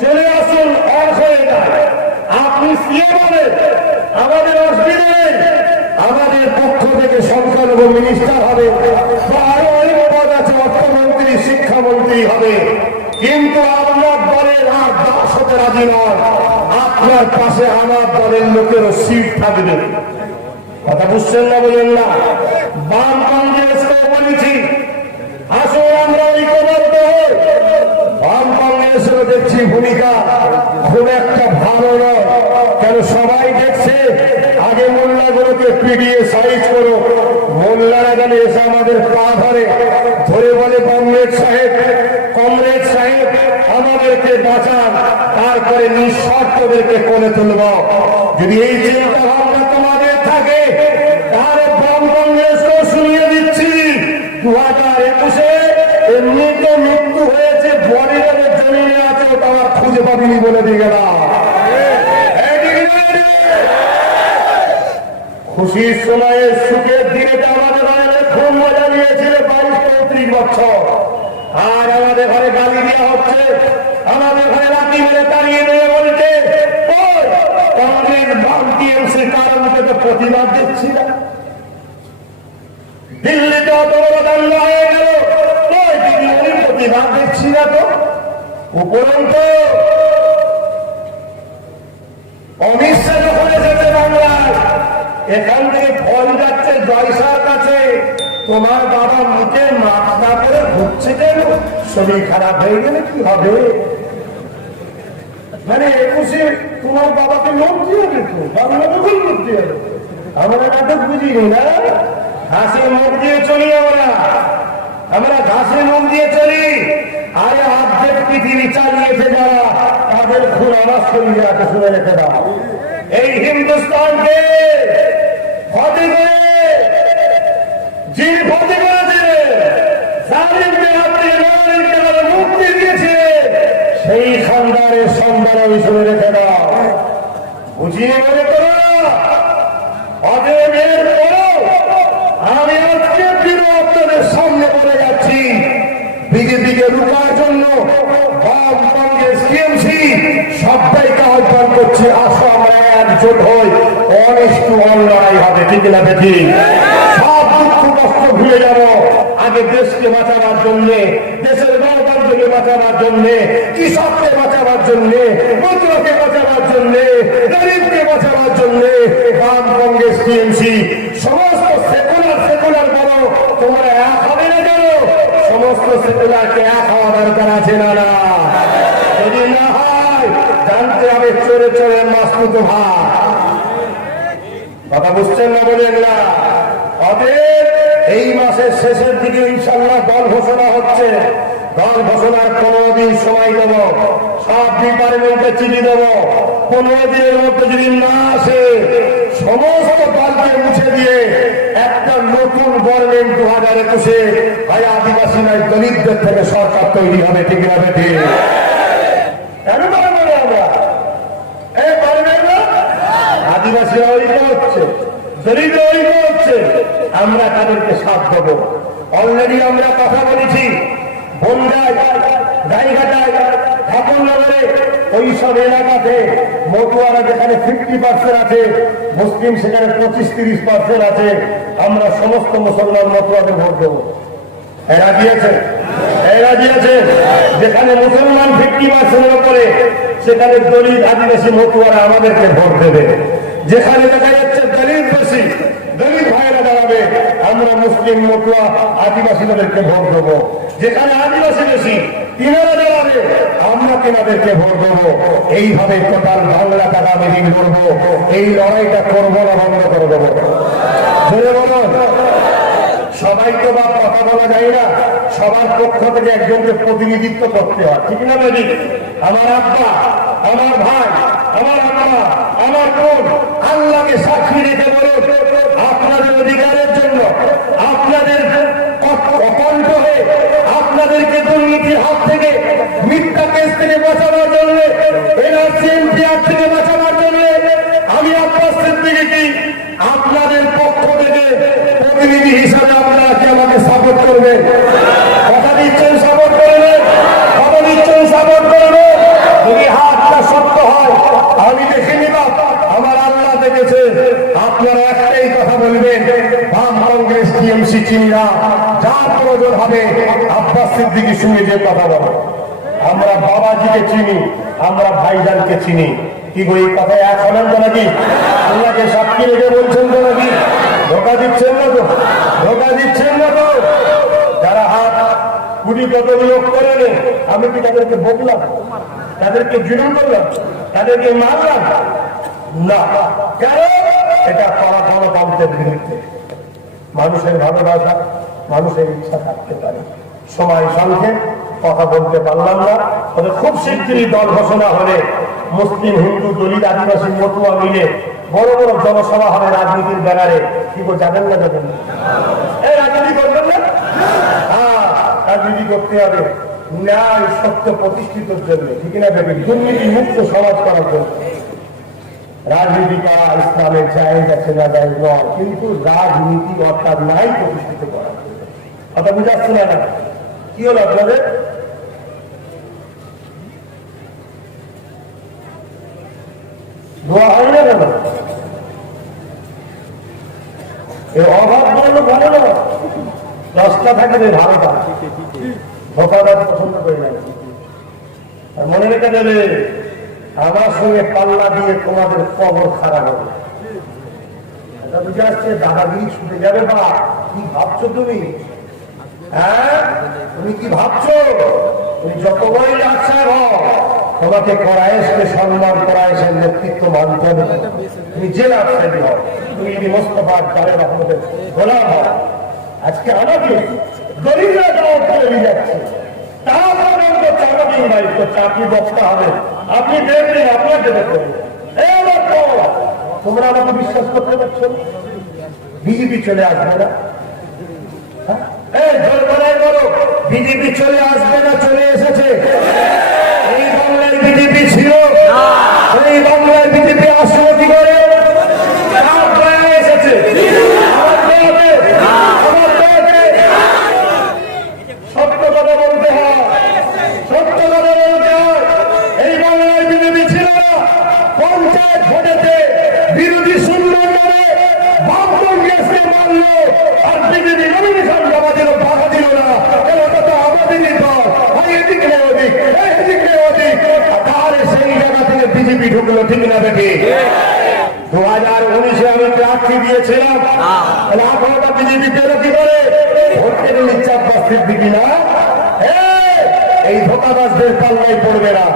চলে আসুন, অফ হয়ে যায়। আপনি সিএ বলেন, আমাদের অসুবিধা নেই, আমাদের পক্ষ থেকে সংখ্যালঘু মিনিস্টার হবে বা আরো অনেক পদ আছে, অর্থমন্ত্রী শিক্ষামন্ত্রী হবে, কিন্তু আপনার দলের আর 10 হতে রাজি নয়। আপনার পাশে আমার দলের লোকেরও সিট থাকবে। কথা বুঝছেন না? বলেন না? বাম কংগ্রেসকে বলেছি আসলে আমরা ঐক্যবদ্ধ হই। বাম কংগ্রেসেরও দেখছি ভূমিকা খুব একটা ভালো নয়। কেন সবাই দেখছে আগে মোল্লাগুলোকে পিডিএ সাইজ করো, মোল্লারা গেলে এসে আমাদের পা ধরে ধরে বলে কমরেড সাহেব আমাদেরকে বাঁচান, তারপরে নিঃস্বার্থদেরকে কোলে তুলব। যদি এই চিন্তা ভাবনা তোমাদের থাকে তাহলে বাম কংগ্রেসকেও শুনিয়ে দিচ্ছি 2021-এ এমনিতে মৃত্যু হয়েছে, বডিগার্ডের জমিনে আছে, ওটা আমার খুঁজে পাবিনি বলে দিয়ে গেলাম। খুশির সময়ে সুখের দিনে আমাদের ঘরে খুব মজা নিয়েছিল 22-33 বছর, আর আমাদের ঘরে গালি দেওয়া হচ্ছে, আমাদের ঘরে রাতি মেরে তাড়িয়ে দেবে বলছে। কংগ্রেস বাম টিএমসি কারণ থেকে প্রতিবাদ দিচ্ছি না। দিল্লিতে অত বড় দাঙ্গা হয়ে গেল, প্রতিবাদ দিচ্ছি না তো। উপরন্ত অমিত শাহ যখন এসেছে বাংলায়, এখান থেকে ফল যাচ্ছে জয়সার কাছে, তোমার বাবা মুখে মাস্ক না করে ঘুরছে কেন? শরীর খারাপ হয়ে গেলে কি হবে? মানে 21-এ তোমার বাবাকে লোক দিয়ে দিত, বাংলা দখল করতে হবে। আমরা নাটক বুঝিনি না, হাসি মুখ দিয়ে চলি, আমরা ঘাসে মুখ দিয়ে চলি। আরে অর্ধেক পৃথিবী চালিয়েছে যারা, তাদের খুন আমার শরীরে আছে, শুনে রেখে দাও। এই হিন্দুস্তানকে ক্ষতি করে যিনি ক্ষতি করেছিলেন, জালিমদের হাত থেকে নারীকে মুক্তি দিয়েছে, সেই খানদানের সন্তান আমি শুনে রেখে দাও। বুঝিয়ে মনে করো অতএব এর পরেও আমি আজকে দৃঢ় আপনাদের সামনে বলে যাচ্ছি, বিজেপিকে রুখার জন্য বাম কংগ্রেস টিএমসি সবাইকে আহ্বান করছে, আসো আমরা একজোট হই, অনিষ্ট লড়াই হবে। ঠিক না বেঠি? সব দুঃখ কষ্ট ভুলে যাব, আগে দেশকে বাঁচাবার জন্য, দেশের গণতন্ত্রকে বাঁচাবার জন্য, কৃষককে বাঁচাবার জন্য, মজুরকে বাঁচাবার জন্য, গরিবকে বাঁচাবার জন্য বাম কংগ্রেস টিএমসি সমস্ত সেকুলার বলো, তোমরা এক হবে না কেন? সমস্ত সেকুলারকে এক হওয়া দরকার আছে না না? যদি না হয় জানতে হবে চোরে চোরে মাসুদ ভাই। কথা বুঝছেন না? বলেন না? অতএব এই মাসের শেষের দিকে ইনশাল্লাহ দল ঘোষণা হচ্ছে। দল ঘোষণার 15 দিন সময় দেব, সব ডিপার্টমেন্টে চিঠি দেব। 15 দিনের মধ্যে যদি না আসে সমস্ত দলকে মুছে দিয়ে একটা নতুন গভর্নমেন্ট 2021-এ ভাই আদিবাসী নয় দলিতদের থেকে সরকার তৈরি হবে, ঠিক না বেঠিক? কেন পারবো না আমরা? পারবেন না? আদিবাসীরা ঐক্য হচ্ছে, দলিত ঐক্য হচ্ছে, আমরা তাদেরকে সাথ দেবো। অলরেডি আমরা কথা বলেছি বন্যায়, গাইঘাটায়, ঠাকুরনগরে, ওইসব এলাকাতে মতুয়ারা যেখানে 50% আছে, মুসলিম সেখানে 25-30% আছে, আমরা সমস্ত মুসলমান মতুয়াদের ভোট দেবো। এরা দিয়েছে, এরা দিয়েছে। যেখানে মুসলমান 50%-এর উপরে, সেখানে দলিত আদিবাসী মতুয়ারা আমাদেরকে ভোট দেবে। যেখানে দেখা যাচ্ছে দলিত বেশি, দলিত ভাইরা দাঁড়াবে, আমরা মুসলিম মতুয়া আদিবাসীদেরকে ভোট দেবো। যেখানে আদিবাসী বেশি, তিনারা দাঁড়াবে, আমরা তিনাদেরকে ভোট দেবো। এইভাবে টোটাল বাংলা টাকা মিটিং করবো। এই লড়াইটা করবো না বন্ধ করে দেবো? বলুন। সবাই তো বা কথা বলা যায় না, সবার পক্ষ থেকে একজনকে প্রতিনিধিত্ব করতে হয়, ঠিক না বেদি? আমার আব্বা, আমার ভাই, আমার আম্মা, আমার বোন, আল্লাহকে সাক্ষী রেখে বলুন, আপনাদের অধিকারের জন্য, আপনাদের অকণ্ঠ হয়ে, আপনাদেরকে দুর্নীতির হাত থেকে, মিথ্যা কেস থেকে বাঁচানোর জন্য, এনআরসি-এনপিআর থেকে বাঁচানোর জন্য আমি আব্বাস সিদ্দিকী আপনাদের পক্ষ থেকে প্রতিনিধি হিসাবে আপনারা কি আমাকে সাপোর্ট করবেন? কথা দিচ্ছেন সাপোর্ট করবেন? কথা দিচ্ছেন সাপোর্ট করবেন? যদি হাতটা সত্য হয়, আমি দেখে নিলাম, আমার আল্লাহ দেখেছে, আপনারা একটাই কথা বলবেন, বাম, কংগ্রেস, টিএমসি চিনি না, যা প্রয়োজন হবে আব্বাস সিদ্দিকীর সঙ্গে যে কথা বলো। আমরা বাবাজিকে চিনি, আমরা ভাইজানকে চিনি। কি গো, এই কথায় এক হলেন তো নাকি? আল্লাহকে সাক্ষী রেখে বলছেন তো নাকি? ধোকা দিচ্ছেন না তো? ধোকা দিচ্ছেন না তো? যারা হাত কুড়ি কত নিয়োগ করেন, আমি কি তাদেরকে বকলাম? তাদেরকে জুলুম করলাম? তাদেরকে মারলাম না? কেন? এটা করা গণতন্ত্রের বিরুদ্ধে। মানুষের ভালোবাসা, মানুষের ইচ্ছা থাকতে পারে। সময় সংক্ষেপ, কথা বলতে পারলাম না। তবে খুব শীঘ্রই দল ঘোষণা হলে মুসলিম, হিন্দু, দলিত, আদিবাসী মতুয়া মিলে বড় বড় জনসভা হবে রাজনীতির ব্যানারে। কি করে যাবেন না? যাবেন না? এই রাজনীতি করবেন না? হ্যাঁ, রাজনীতি করতে হবে ন্যায় সত্য প্রতিষ্ঠিতের জন্য, ঠিক না দেবেন? দুর্নীতি মুক্ত সমাজ করার জন্য রাজনীতি করা ইসলামের জায়েজ আছে না জায়েজ নয়, কিন্তু রাজনীতি অর্থাৎ নাই প্রতিষ্ঠিত করার জন্য। কথা বুঝাচ্ছে না? কি হলো আপনাদের? দোয়া হয় না কেন? এই অভাব বললো ভালো না, 10টা থাকবে ভালোটা, ধোকাবাজ পছন্দ করে না। আর মনে রেখে দেবে, আমার সঙ্গে পাল্লা দিয়ে তোমাদের কবর খারাপ হবে। এটা বুঝে আসছে, দাদাগিরি ছুটে যাবে। বা কি ভাবছো তুমি? হ্যাঁ, তুমি কি ভাবছো? তুমি যত বড়ই আচ্ছা হও, তোমাকে কোরাইশকে সম্মান, কোরাইশের নেতৃত্ব মানতে হবে। তুমি জেলা আফসারি হও, তুমি যদি মোস্তফার জালের আহমদের গোলাম হও। আজকে আমাকে গরিবরা দাওয়াত করে নিয়ে যাচ্ছে, তারপরে চাকরি দায়িত্ব, চাকরি বক্তা হবে, আপনি দেখবেন, আপনাকে দেখবেন। তোমরা আমাকে বিশ্বাস করতে পারছো? বিজেপি চলে আসবে না? বিজেপি চলে আসবে না? চলে এসেছে। এই বাংলায় বিজেপি ছিল, এই বাংলায় বিজেপি আসবে কি করে? এসেছে। সত্য কথা বলতে হয়, সত্য কথা বলতে হয়। এই বাংলায় বিজেপি ছিল না, পঞ্চায়েত ভোটেতে বিরোধী সুন্দর করে বাম কংগ্রেসকে মারলো, আর বিজেপি নমিনেশন জমা দিল, টাকা দিল না। এটা তো আমাদেরই দল, এদিক নেই ওদিক, এদিক নেই ওদিক। তাহলে সেই জায়গা থেকে বিজেপি ঢুকলো, ঠিক না বেটি? 2019-এ আমি প্রার্থী দিয়েছিলাম, এখনটা বিজেপি পেল কি করে? ভোট কেটে নিচ্ছে আব্বাস সিদ্দিকী না? এই ধোকাবাজদের পাল্লাই পড়বে না।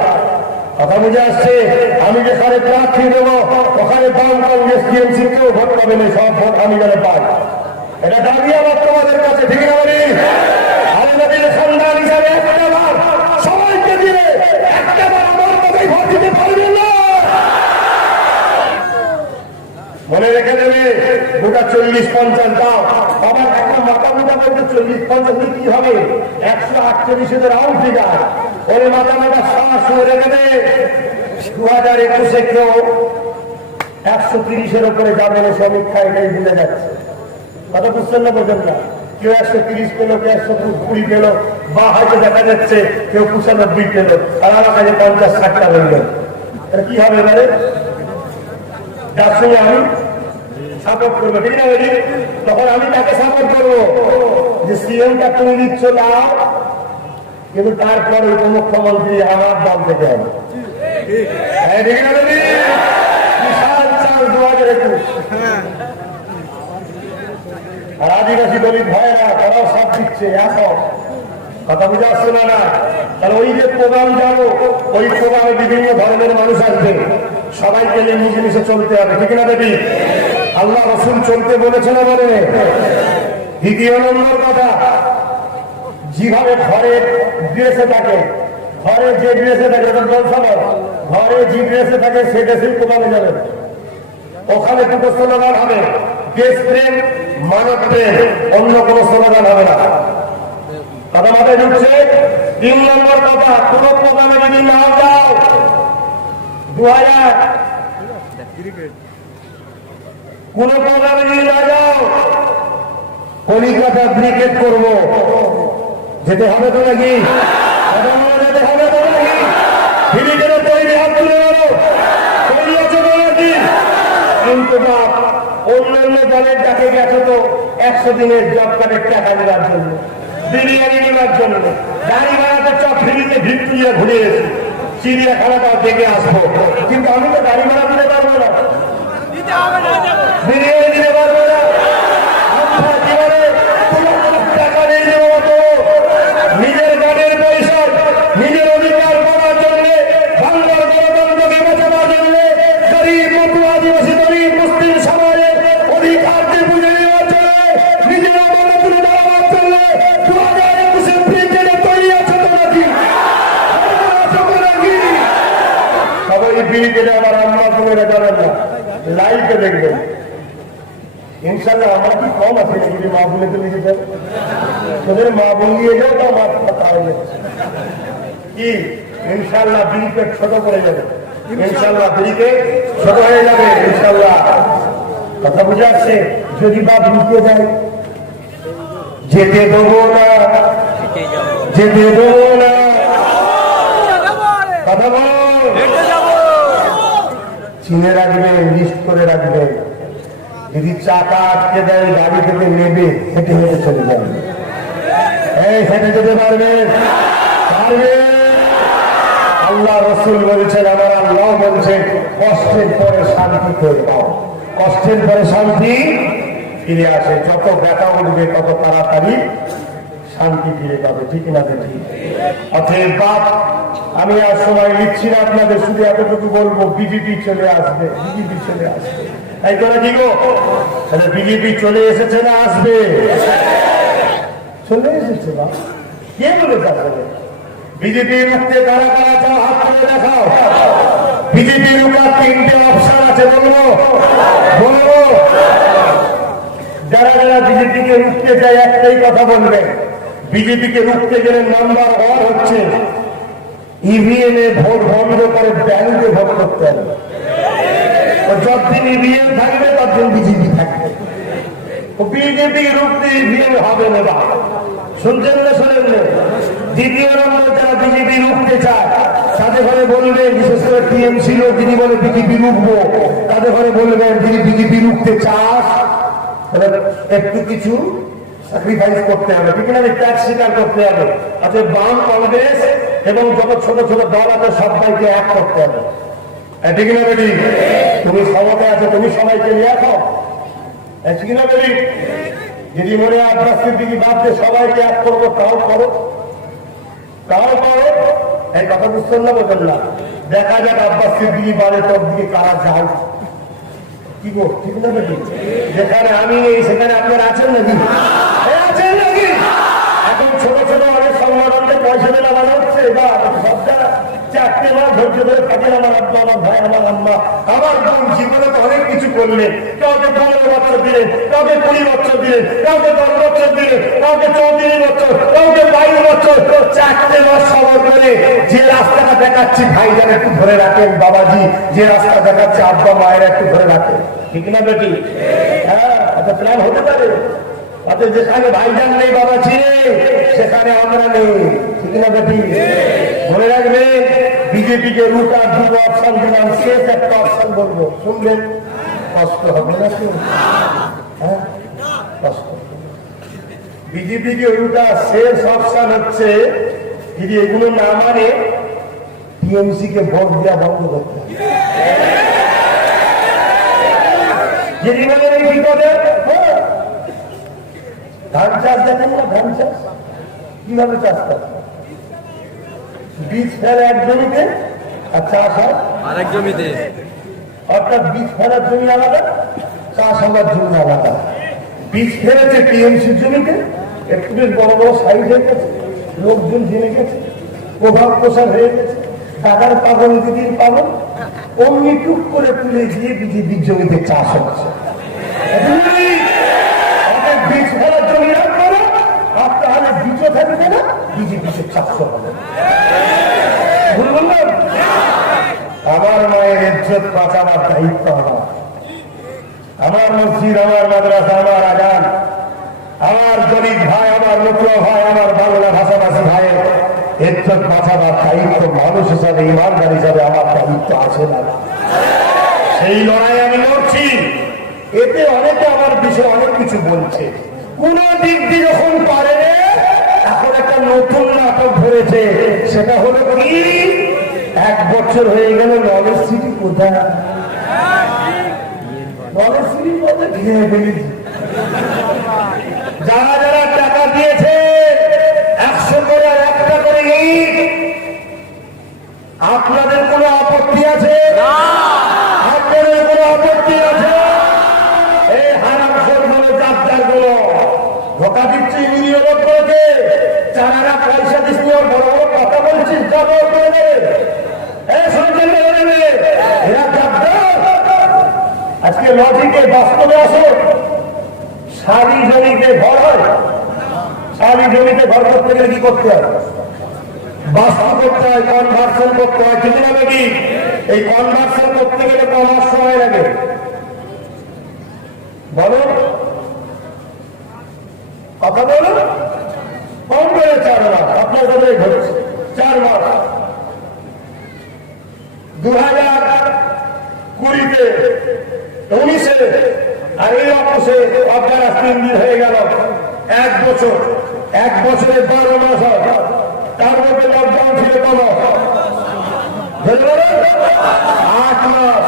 কথা বুঝে আসছে? আমি যেখানে প্রার্থী দেবো, ওখানে বাম, কংগ্রেস, টিএমসি কেউ ভোট পাবে না, সব ভোট আমি যেন পাই। এটা দাঁড়িয়ে আমার তোমাদের কাছে, ঠিক না বলি? আরে নবীর সন্তান হিসাবে একটা বার সবাইকে দিলে, একটা বার আমার কথাই ভোট দিতে পারবেন না। মনে গোটা 40-50 দাও। আবার একটা মাথা মোটা বলতে 40-50 কি হবে? 148 রাউন্ড ফিগার। ওরে মাথা মোটা শ্বাস রেখে দে। 2021-এ কেউ 130-এর উপরে যাবে না, সমীক্ষা এটাই বুঝে যাচ্ছে। কথা বুঝছেন না, বোঝেন না? কেউ 130 পেল, কেউ 120 পেল, বা হয়তো দেখা যাচ্ছে কেউ 95 পেল, আর আমার কাছে 50-60টা রইল। এটা কি হবে এবারে? যার সঙ্গে আমি সাপোর্ট করবো, ঠিক না? তখন আমি তাকে সাপোর্ট করবো যে সিএমটা তুমি দিচ্ছ দাও, কিন্তু তারপরে উপমুখ্যমন্ত্রী আমার দল থেকে হবে। ঠিক না? বিশাল চাল 2021। আর আদিবাসী দলিত ভয়েরা তারাও সব দিচ্ছে এখন। কথা বুঝে আসছে না? তাহলে ওই যে প্রোগ্রাম যাবো, ওই প্রোগ্রামে বিভিন্ন ধর্মের মানুষ আসবে, সবাইকে নিয়ে মিশে মিশে চলতে হবে, ঠিক না বেটি? আল্লাহ রসুল চলতে বলেছে না বলে? দ্বিতীয় নম্বর কথা, যেভাবে ঘরে ড্রেসে থাকে, ঘরে যে ড্রেসে থাকে ঘরে যে ড্রেসে থাকে সে ড্রেসেই প্রোগ্রামে যাবে। ওখানে দুটো স্লোগান হবে, দেশ প্রেম, মানব প্রেম, অন্য কোন স্লোগান হবে না। কথা মাথায় ঢুকছে? 3 নম্বর কথা, কোন প্রোগ্রামে যদি না যাও, 2000 কোন প্রোগ্রামে যদি না যাও, কলিকাতা ব্রিগেড করবো, যেতে হবে তো নাকি? যেতে হবে তো নাকি? ব্রিগেডে তৈরি, হাত তুলে গেলো, তৈরি আছে তো নাকি? কিন্তু অন্যান্য দলের ডাকে গেছে তো 100 দিনের জব কার্ডের টাকা দেওয়ার জন্য, বিরিয়ানি নেওয়ার জন্য, গাড়ি ভাড়াতে চপ ফিরিতে ভিক্টোরিয়া ঘুরে এসেছি, চিড়িয়াখানাটাও দেখে আসবো। কিন্তু আমি তো গাড়ি ভাড়া দিতে পারবো না, বিরিয়ানি দিতে পারবো না। টাকা নিয়ে দেবো তো নিজের গাড়ির পয়সা, নিজের অধিকার করার জন্য, বাংলার গণতন্ত্রকে বাঁচানোর জন্য, গরিব মতো আদিবাসী গরিব মুসলিম সমাজের অধিকারকে বুঝে নেওয়ার জন্য, নিজের আন্দোলন তুলে দাঁড়ানোর জন্য 2021-এ ব্রিগেডে তৈরি আছে তো নাকি? সবাই ব্রিগেডে আমার আম্মা বোনেরা যাবেন না, লাইভে দেখবেন। ইনশাল্লাহ আমার কি কম আছে যদি মা বলে তুলে যেতে, তোদের মা বলিয়ে যাও তো আমার কথা হয়ে যাচ্ছে কি? ইনশাল্লাহ ব্রিগেড ছোট করে যাবে, ইনশাল্লাহ ব্রিগেড ছোট হয়ে যাবে ইনশাল্লাহ। কথা বুঝে আসছে? যদি বা ঢুকিয়ে দেয়, যেতে দেবো না, যেতে দেবো না। কথা বল, চিনে রাখবেন, লিস্ট করে রাখবেন। যদি চাকা আটকে দেয়, গাড়ি থেকে নেবে, হেঁটে হেঁটে চলে যাবে। এই হেঁটে যেতে পারবেন? আল্লাহ রসুল বলছেন, আমার আল্লাহ বলছেন, কষ্টের পরে শান্তি করে দাও, কষ্টের পরে শান্তি ফিরে আসে। যত ব্যথা উঠবে তত তাড়াতাড়ি শান্তি ফিরে পাবে, ঠিক না? ঠিক। অতএব বাপ, আমি আর সময় নিচ্ছি না আপনাদের, শুধু এতটুকু বলবো, বিজেপি চলে আসবে, বিজেপি চলে আসবে। তাই তোরা কি গো, তাহলে বিজেপি চলে এসেছে না আসবে? চলে এসেছে না? কে বলেছে আসলে? বিজেপি রুখতে কারা কারা চাও, হাত তুলে দেখাও। বিজেপি রুখার 3টে অপশন আছে, বলবো বলবো। যারা যারা বিজেপিকে রুখতে চায় একটাই কথা বলবেন, বিজেপিকে রুখতে গেলে নাম্বার 1 হচ্ছে ইভিএম এ ভোট বন্ধ করে ব্যালটে ভোট করতে হবে। যতদিন ইভিএম থাকবে ততদিন বিজেপি থাকবে। বিজেপি রুখতে ইভিএম হবে না, শুনছেন না? শোনেন না? দ্বিতীয় নম্বর, যারা বিজেপি রুখতে চায় তাদের ঘরে বলবেন, বিশেষ করে টিএমসি লোক যিনি বলে বিজেপি রুখবো, তাদের ঘরে বলবেন, যিনি বিজেপি রুখতে চাস তাহলে একটু কিছু স্যাক্রিফাইস করতে হবে, ঠিক না? ট্যাক্স স্বীকার করতে হবে। অর্থাৎ বাম, কংগ্রেস এবং যত ছোট ছোট দল আছে সবাইকে এক করতে হবে, ঠিক না বেটি? তুমি সবাই আছো, তুমি সবাইকে নিয়ে আসো, ঠিক না বেটি? যদি মনে আব্বাস সিদ্দিকী বাদ দিয়ে সবাইকে এক করবো, তাও করো, তাও করো। এই কথা বুঝতেন না, বোঝেন না? দেখা যাক আব্বাস সিদ্দিকী বাদে তোর দিকে কারা যায়, কি গো, ঠিক না বেটি? যেখানে আমি নেই সেখানে আপনারা আছেন নাকি? আছেন নাকি? এখন ছোট ছোট অনেক সংগঠনকে পয়সা দেওয়া হচ্ছে, বা সবটা 4টে মাস ধৈর্য ধরে ধরে থাকেন আমার আব্বা, আমার ভাই, আমার আম্মা, আমার বোন। জীবনে তো অনেক কিছু করলেন, কাউকে 15 বছর দিলেন, কাউকে 20 বছর দিলেন, কাউকে 10 বছর দিলেন, কাউকে 34 বছর, কাউকে 22 বছর। 4টে মাস সবর করে যে রাস্তাটা দেখাচ্ছি ভাইজান একটু ধরে রাখেন, বাবাজি যে রাস্তা দেখাচ্ছে আব্বা মায়ের একটু ধরে রাখেন, ঠিক না বেটি? হ্যাঁ, একটা প্ল্যান হতে পারে। অর্থাৎ যেখানে ভাইজান নেই বাবা চিনে, সেখানে আমরা নেই, ঠিক না বেটি? মনে রাখবেন, বিজেপিকে রুট আর দুটো অপশন দিলাম, শেষ একটা অপশন বলবো, শুনবেন, কষ্ট হবে না? হ্যাঁ, কষ্ট। বিজেপিকে রুটা শেষ অপশন হচ্ছে, যদি এগুলো না মানে টিএমসি কে ভোট দেওয়া বন্ধ করতে হবে। যদি মানে এই বিপদে ধান চাষ দেখেন না, ধান চাষ কিভাবে চাষ করে? বীজ ফেলে এক জমিতে আর চাষ হয় আরেক জমিতে। অর্থাৎ বীজ ফেলার জমি আলাদা, চাষ হওয়ার জমি আলাদা। বীজ ফেলেছে টিএমসির জমিতে, একটু বেশ বড় বড় সাইজ হয়ে গেছে, লোকজন জেনে গেছে, প্রভাব প্রসার হয়ে গেছে, টাকার পাবন দিদির পাবন, অমনি টুক করে তুলে দিয়ে বিজেপির জমিতে চাষ হচ্ছে। বীজ ফেলার জমি আর করো, আর তাহলে বীজও থাকবে না, বিজেপিতে চাষ হবে। ভুল বললাম? আমার মায়ের ইজ্জত বাঁচাবার দায়িত্ব আমার। আমার মসজিদ, আমার মাদ্রাসা, আমার আজান, আমার গরিব ভাই, আমার নতুন ভাই, আমার বাংলা ভাষাভাষী ভাইয়ের ইজ্জত বাঁচাবার দায়িত্ব মানুষ হিসাবে, ইমানদার হিসাবে আমার দায়িত্ব আছে না? সেই লড়াই আমি লড়ছি। এতে অনেকে আমার বিষয়ে অনেক কিছু বলছে, কোন দিক দিয়ে যখন পারে। এখন একটা নতুন নাটক ধরেছে, সেটা হলো কি, 1 বছর হয়ে গেল নলেজ সিটি কোথায়? নলেজ সিটি কোথায় ঘিরে ফেলেছি। যারা যারা টাকা দিয়েছে 100 করে 1টা করে ইট, আপনাদের কোনো আপত্তি আছে? আপনাদের কোনো আপত্তি আছে? এই হারামখোর গুলো, জাতদার গুলো ধোকা দিচ্ছে, বিনিয়োগ করেছে। যারা পয়সা দিচ্ছি, বড় বড় কথা বলছিস, যাবো করে দেবে। আজকে লজিকে বাস্তবে আসো, সারি জমিতে ঘর হয়। সারি জমিতে ঘর করতে গেলে কি করতে হয়? বাস্তু করতে হয়, কনভার্সন করতে হয়, ঠিক না নাকি? এই কনভার্সন করতে গেলে ক মাস সময় লাগে বলো? কথা বলো। কম করে 4 মাস, আপনার কথাই ঘটছে 4 মাস। 2020-তে 19-এ আর এই অফিসে আপনারা 3 দিন হয়ে গেল, 1 বছর। 1 বছরে 12 মাস হয়, তার মধ্যে লকডাউন ছিল কম 8 মাস।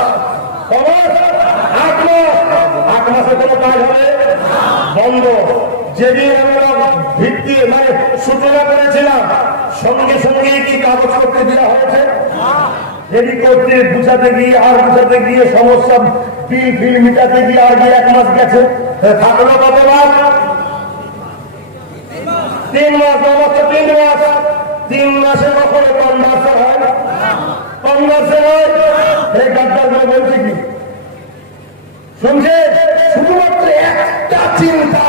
8 মাসে কোনো কাজ হবে বন্ধ। যেদিন আমরা ভিত্তি মানে সূচনা করেছিলাম, সঙ্গে সঙ্গে কি কাগজ করতে দেওয়া হয়েছে? এদিক করতে বুঝাতে গিয়ে আর বুঝাতে গিয়ে সমস্যা বিল ফিল মিটাতে গিয়ে আর গিয়ে 1 মাস গেছে। থাকলো কত মাস? 3 মাস। 3 মাস। 3 মাসে কখনো কনভার্সন হয় না? কনভার্সন হয়? এই ডাক্তার গুলো বলছে কি শুনছে? শুধুমাত্র একটা চিন্তা,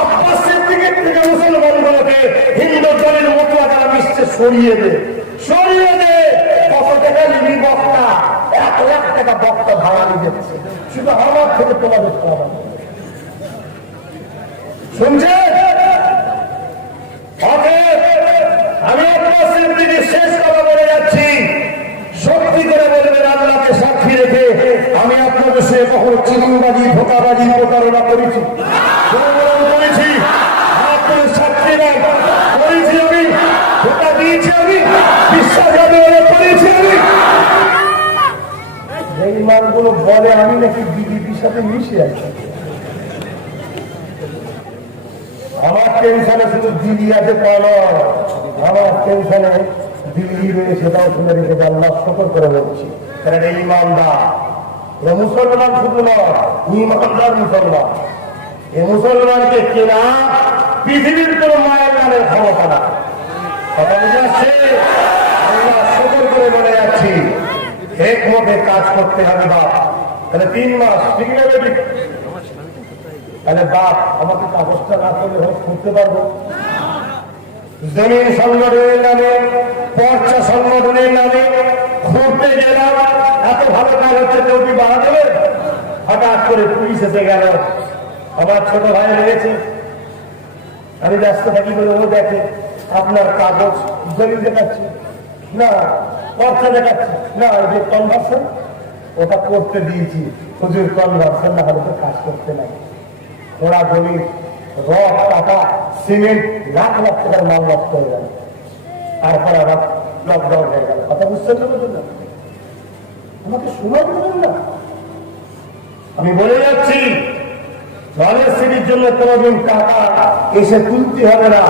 আব্বাসের দিকে থেকে মুসলমানগুলোকে হিন্দু দলের মতো তারা বিশ্বে সরিয়ে দে। কত টাকা নিবি বক্তা? 1 লাখ টাকা বক্তা ভাড়া দিচ্ছে, শুধু আমার থেকে তোমাদের খাওয়া। শুনছে? আমি আব্বাসের দিকে শেষ কথা বলে যাচ্ছি, সত্যি করে বলবেন আল্লাহকে সাক্ষী রেখে, আমি আপনাদের সে কখনো চিনিবাজি, ধোকাবাজি, প্রতারণা করেছি? করেছি? আপনাদের সাক্ষী নাই করেছি? আমি ধোকা দিয়েছি? আমি বিশ্বাসঘাতকতা করেছি? আমি এই মানগুলো বলে আমি নাকি বিজেপির সাথে মিশে আছি। আমার টেনশনে শুধু দিদি আছে তা নয়, আমার টেনশনে দিল্লি রয়ে সেটাও শুনে রেখেছে। আল্লাহ শকর করে বলছি, ইমানদার এ মুসলমান শুধু নয়, ইমানদার মুসলমান। এ মুসলমানকে কেনা পৃথিবীর কোন মায়ের নামের ক্ষমতা না। কথা বুঝে আসছে? আল্লাহ শকর করে বলে যাচ্ছি। এক মতে কাজ করতে হবে বাপ। তাহলে 3 মাস, ঠিক না বেটি? তাহলে বাপ আমাকে কাগজটা না করলে হোক করতে পারবো? জমিন সংগঠনের নামে, পর্চা সংগঠনের নামে ঘুরতে গেলাম, এত ভালো কাজ হচ্ছে, কেউ কি বাধা দেবে? হঠাৎ করে পুলিশ এসে গেল, আমার ছোট ভাই লেগেছে, আমি ব্যস্ত থাকি বলে ও দেখে আপনার কাগজ জমি দেখাচ্ছে না, পর্চা দেখাচ্ছে না, ওই যে কনভার্সন ওটা করতে দিয়েছি, হুজুর কনভার্সন না হলে তো কাজ করতে না। ওরা জমি রড, টাকা, সিমেন্ট লাখ লাখ টাকার মাল নষ্ট হয়ে গেল, তারপর আবার লকডাউন হয়ে গেল। কথা বুঝছেন না? আমাকে শোনা বলবেন না, আমি বলে যাচ্ছি নলেজ সিটির জন্য কোনদিন টাকা এসে তুলতে হবে না,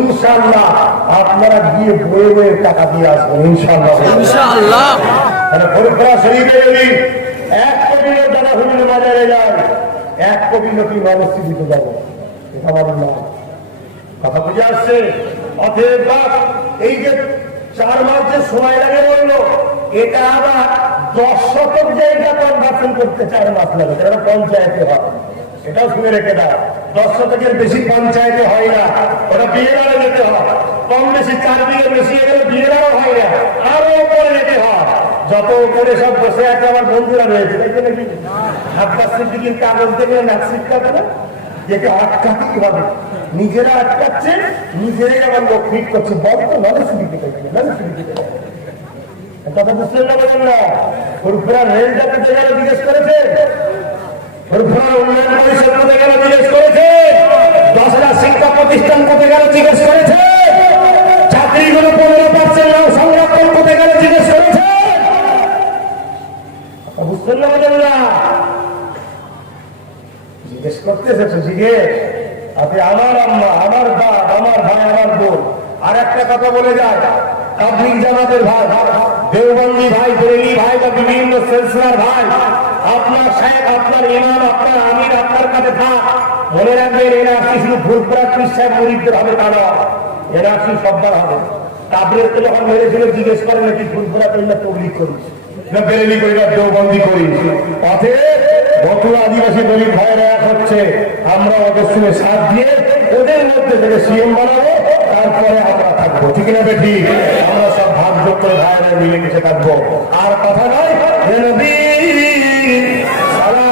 ইনশাআল্লাহ আপনারা গিয়ে বয়ে বয়ে টাকা দিয়ে আসবেন ইনশাআল্লাহ। ফরিদপুরা শরীফে যদি 1 কোটি লোক টাকা হুজুর বাজারে যায়, 1 কোটি লোকই নলেজ সিটিতে যাবে, এটা বলেন না। কথা বুঝে আসছে? অতএব এই যে 4 মাস যে সময় লাগে বললো, এটা আবার 10 শতক জায়গা কনভার্সন করতে 4 মাস লাগে, এটা পঞ্চায়েতে হয়। এটাও শুনে রেখে দাও, 10 শতকের বেশি পঞ্চায়েতে হয় না, ওরা বিয়েরাও যেতে হয়। কম বেশি 4 বিঘে বেশি এগুলো বিয়েরাও হয় না, আরো উপরে যেতে হয়। যত উপরে সব বসে আছে আমার বন্ধুরা রয়েছে, নাকি আব্বাস সিদ্দিকীর কাগজ দেখলে নাক শিক্ষাবে না, যেটা আটকাতেই হবে, নিজেরা আটকাচ্ছে, নিজেরাই আবার লোক ফিট করছে, বলতো নলেজ সিদ্দিকি কথা বুঝলেন না? বলেন না। ফুরফুরা রেলটা পেতে গেলে জিজ্ঞেস করেছে, ফুরফুরার উন্নয়ন পরিষদ পেতে গেলে জিজ্ঞেস করেছে, 10,000 শিক্ষা প্রতিষ্ঠান পেতে গেলে জিজ্ঞেস করেছে, চাকরিগুলো 15% সংরক্ষণ পেতে গেলে জিজ্ঞেস করেছে। বুঝলেন না? বলেন না। জিজ্ঞেস করতেছে তো জিজ্ঞেস, আপনি আমার আম্মা, আমার বাপ, আমার ভাই, আমার বোন। আর একটা কথা বলে যায়, তাবলীগ জামাতের ভাই, দেওবন্দি ভাই, বেরেলি ভাই বা বিভিন্ন সিলসিলার ভাই, আপনার সাহেব, আপনার ইমাম, আপনার আমির আপনার কাছে থাক, মনে রাখবেন এনআরসি শুধু ফুরফুরা সাহেব মুরিদদের হবে তা নয়, এনআরসি সব্বার হবে। তাবলীগকে যখন মেরেছিল জিজ্ঞেস করেন নাকি ফুরফুরা করি না তবলীগ করিস না, বেরেলি করি না দেওবন্দি করিস। অতএব বতুয়া আদিবাসী গরিব ভাইয়েরা এক হচ্ছে, আমরা ওদের সঙ্গে সাথ দিয়ে ওদের মধ্যে থেকে সিএম বানাবো, তারপরে আমরা থাকবো, ঠিক না বেঠি? আমরা সব ভাগ্য করে ভাইয়েরা মিলে মিশে থাকবো। আর কথা নয়, নবী সালাম।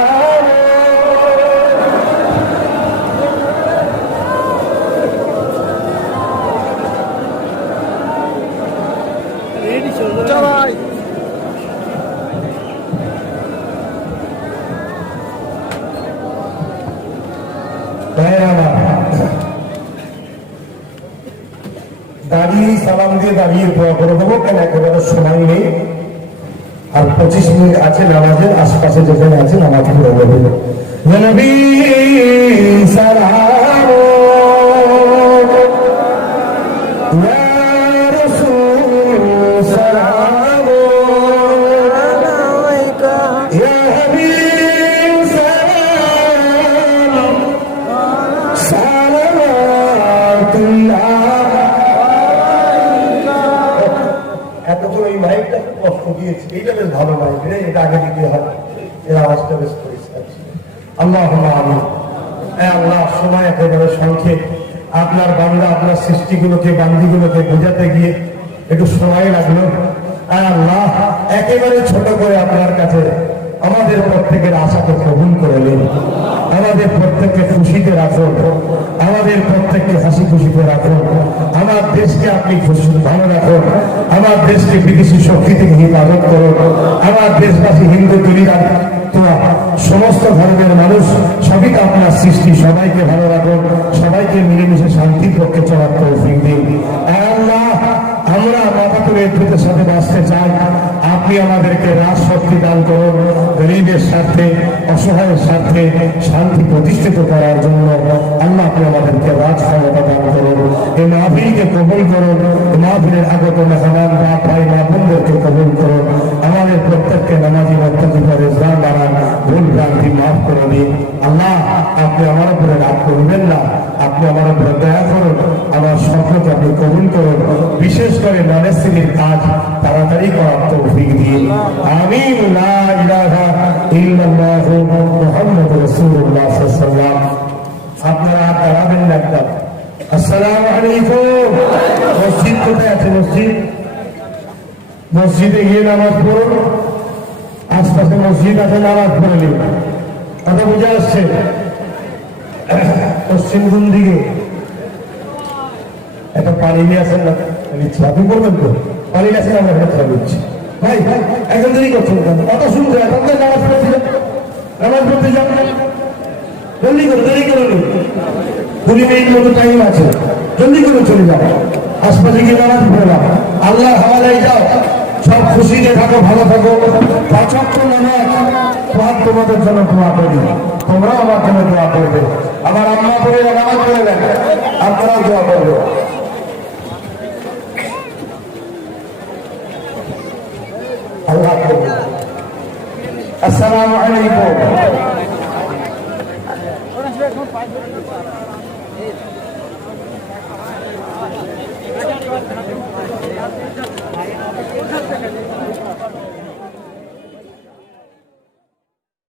দাঁড়িয়ে সালাম দিয়ে দাঁড়িয়ে দোয়া করে দেবো, কেন একেবারে সময় নেই, আর 25 মিনিট আছে নামাজের, আশপাশে যেখানে আছে নামাজ পড়ে দেবো। নবী সালাম, ইয়া রাসূল সালাম, ইয়া হাবিব সালাম, সালামাতুল্লাহ। এতক্ষণ এই মাইকটা কষ্ট দিয়েছে, এইটা বেশ ভালো মাইক রে, এটা আগে দিতে হয়, এর আওয়াজটা বেশ পরিষ্কার ছিল। আল্লাহ আমিন। আল্লাহ সময় একেবারে সংক্ষেপ, আপনার বান্দা আপনার সৃষ্টিগুলোকে, বান্দিগুলোকে বোঝাতে গিয়ে একটু সময় লাগলো। আল্লাহ একেবারে ছোট করে আপনার কাছে আমাদের প্রত্যেকের আশাকে কবুল করে নিন, আমাদের প্রত্যেককে খুশিতে রাখুন, আমাদের প্রত্যেককে হাসি খুশিতে রাখুন, আমার দেশকে আপনি খুশি ভালো রাখুন, আমার দেশকে বিদেশি শক্তি থেকে হিফাজত করুন, আমার দেশবাসী হিন্দু দুনিয়ার সমস্ত ধর্মের মানুষ সবই আপনার সৃষ্টি, সবাইকে ভালো রাখুন, সবাইকে মিলেমিশে শান্তির পক্ষে চলার তৌফিক দিন। আল্লাহ আমরা মাথা তুলে দ্রুতের সাথে বাঁচতে চাই, আপনি আমাদেরকে রাজ শক্তি দান করুন, গরিবের স্বার্থে, অসহায়ের স্বার্থে শান্তি প্রতিষ্ঠিত করার জন্য। আল্লাহ আপনি আমাদেরকে রাজ ক্ষমতা দান করুন, এই মাহফিলকে কবুল করুন, মাহফিলের আগত মেহমান বাপ ভাই মা বোনদেরকে কবুল করুন, আমাদের প্রত্যেককে নামাজি মুত্তাকি পরেজগার বানান, ভুল ভ্রান্তি মাফ করে দিন। আল্লাহ আপনি আমার উপরে রাগ করবেন না, আপনি আমার উপরে দয়া করুন, আমার স্বপ্নকে আপনি কবুল করুন। বিশেষ করে নলেজের কাজ তাড়াতাড়ি করার তৌফিক দিন আমিন লা ইলাহা ইল্লাল্লাহু মুহাম্মাদুর রাসূলুল্লাহ সাল্লাল্লাহু আলাইহি ওয়াসাল্লাম আপনারা দাঁড়াবেন না একদম আসসালামু আলাইকুম মসজিদ কোথায় আছে মসজিদে গিয়ে নামাজ পড়ুন আশপাশে মসজিদ আছে নামাজ পড়ে নিন কথা বুঝে আসছে পশ্চিম কোন দিকে একটা পানি নিয়ে আসেন না নিচ্ছি আপনি বলবেন তো পানি নিয়ে আসেন আমরা খেলা দিচ্ছি ভাই এখন দেরি করছেন কথা শুনতে আপনার নামাজ পড়তে যান জলদি করে দেরি করে নিন 20 মিনিট মতো টাইম আছে জলদি করে চলে যাও আশপাশে গিয়ে নামাজ পড়লাম আল্লাহ হাওয়ালায় যাও সব খুশিতে থাকো ভালো থাকো 5 ওয়াক্ত নামাজ তোমাদের জন্য দোয়া করি তোমরাও আমার জন্য দোয়া করবে আমার আম্মা পড়ে নামাজ পড়ে নেন আপনারাও দোয়া করবে আল্লাহ আসসালামু আলাইকুম Gracias.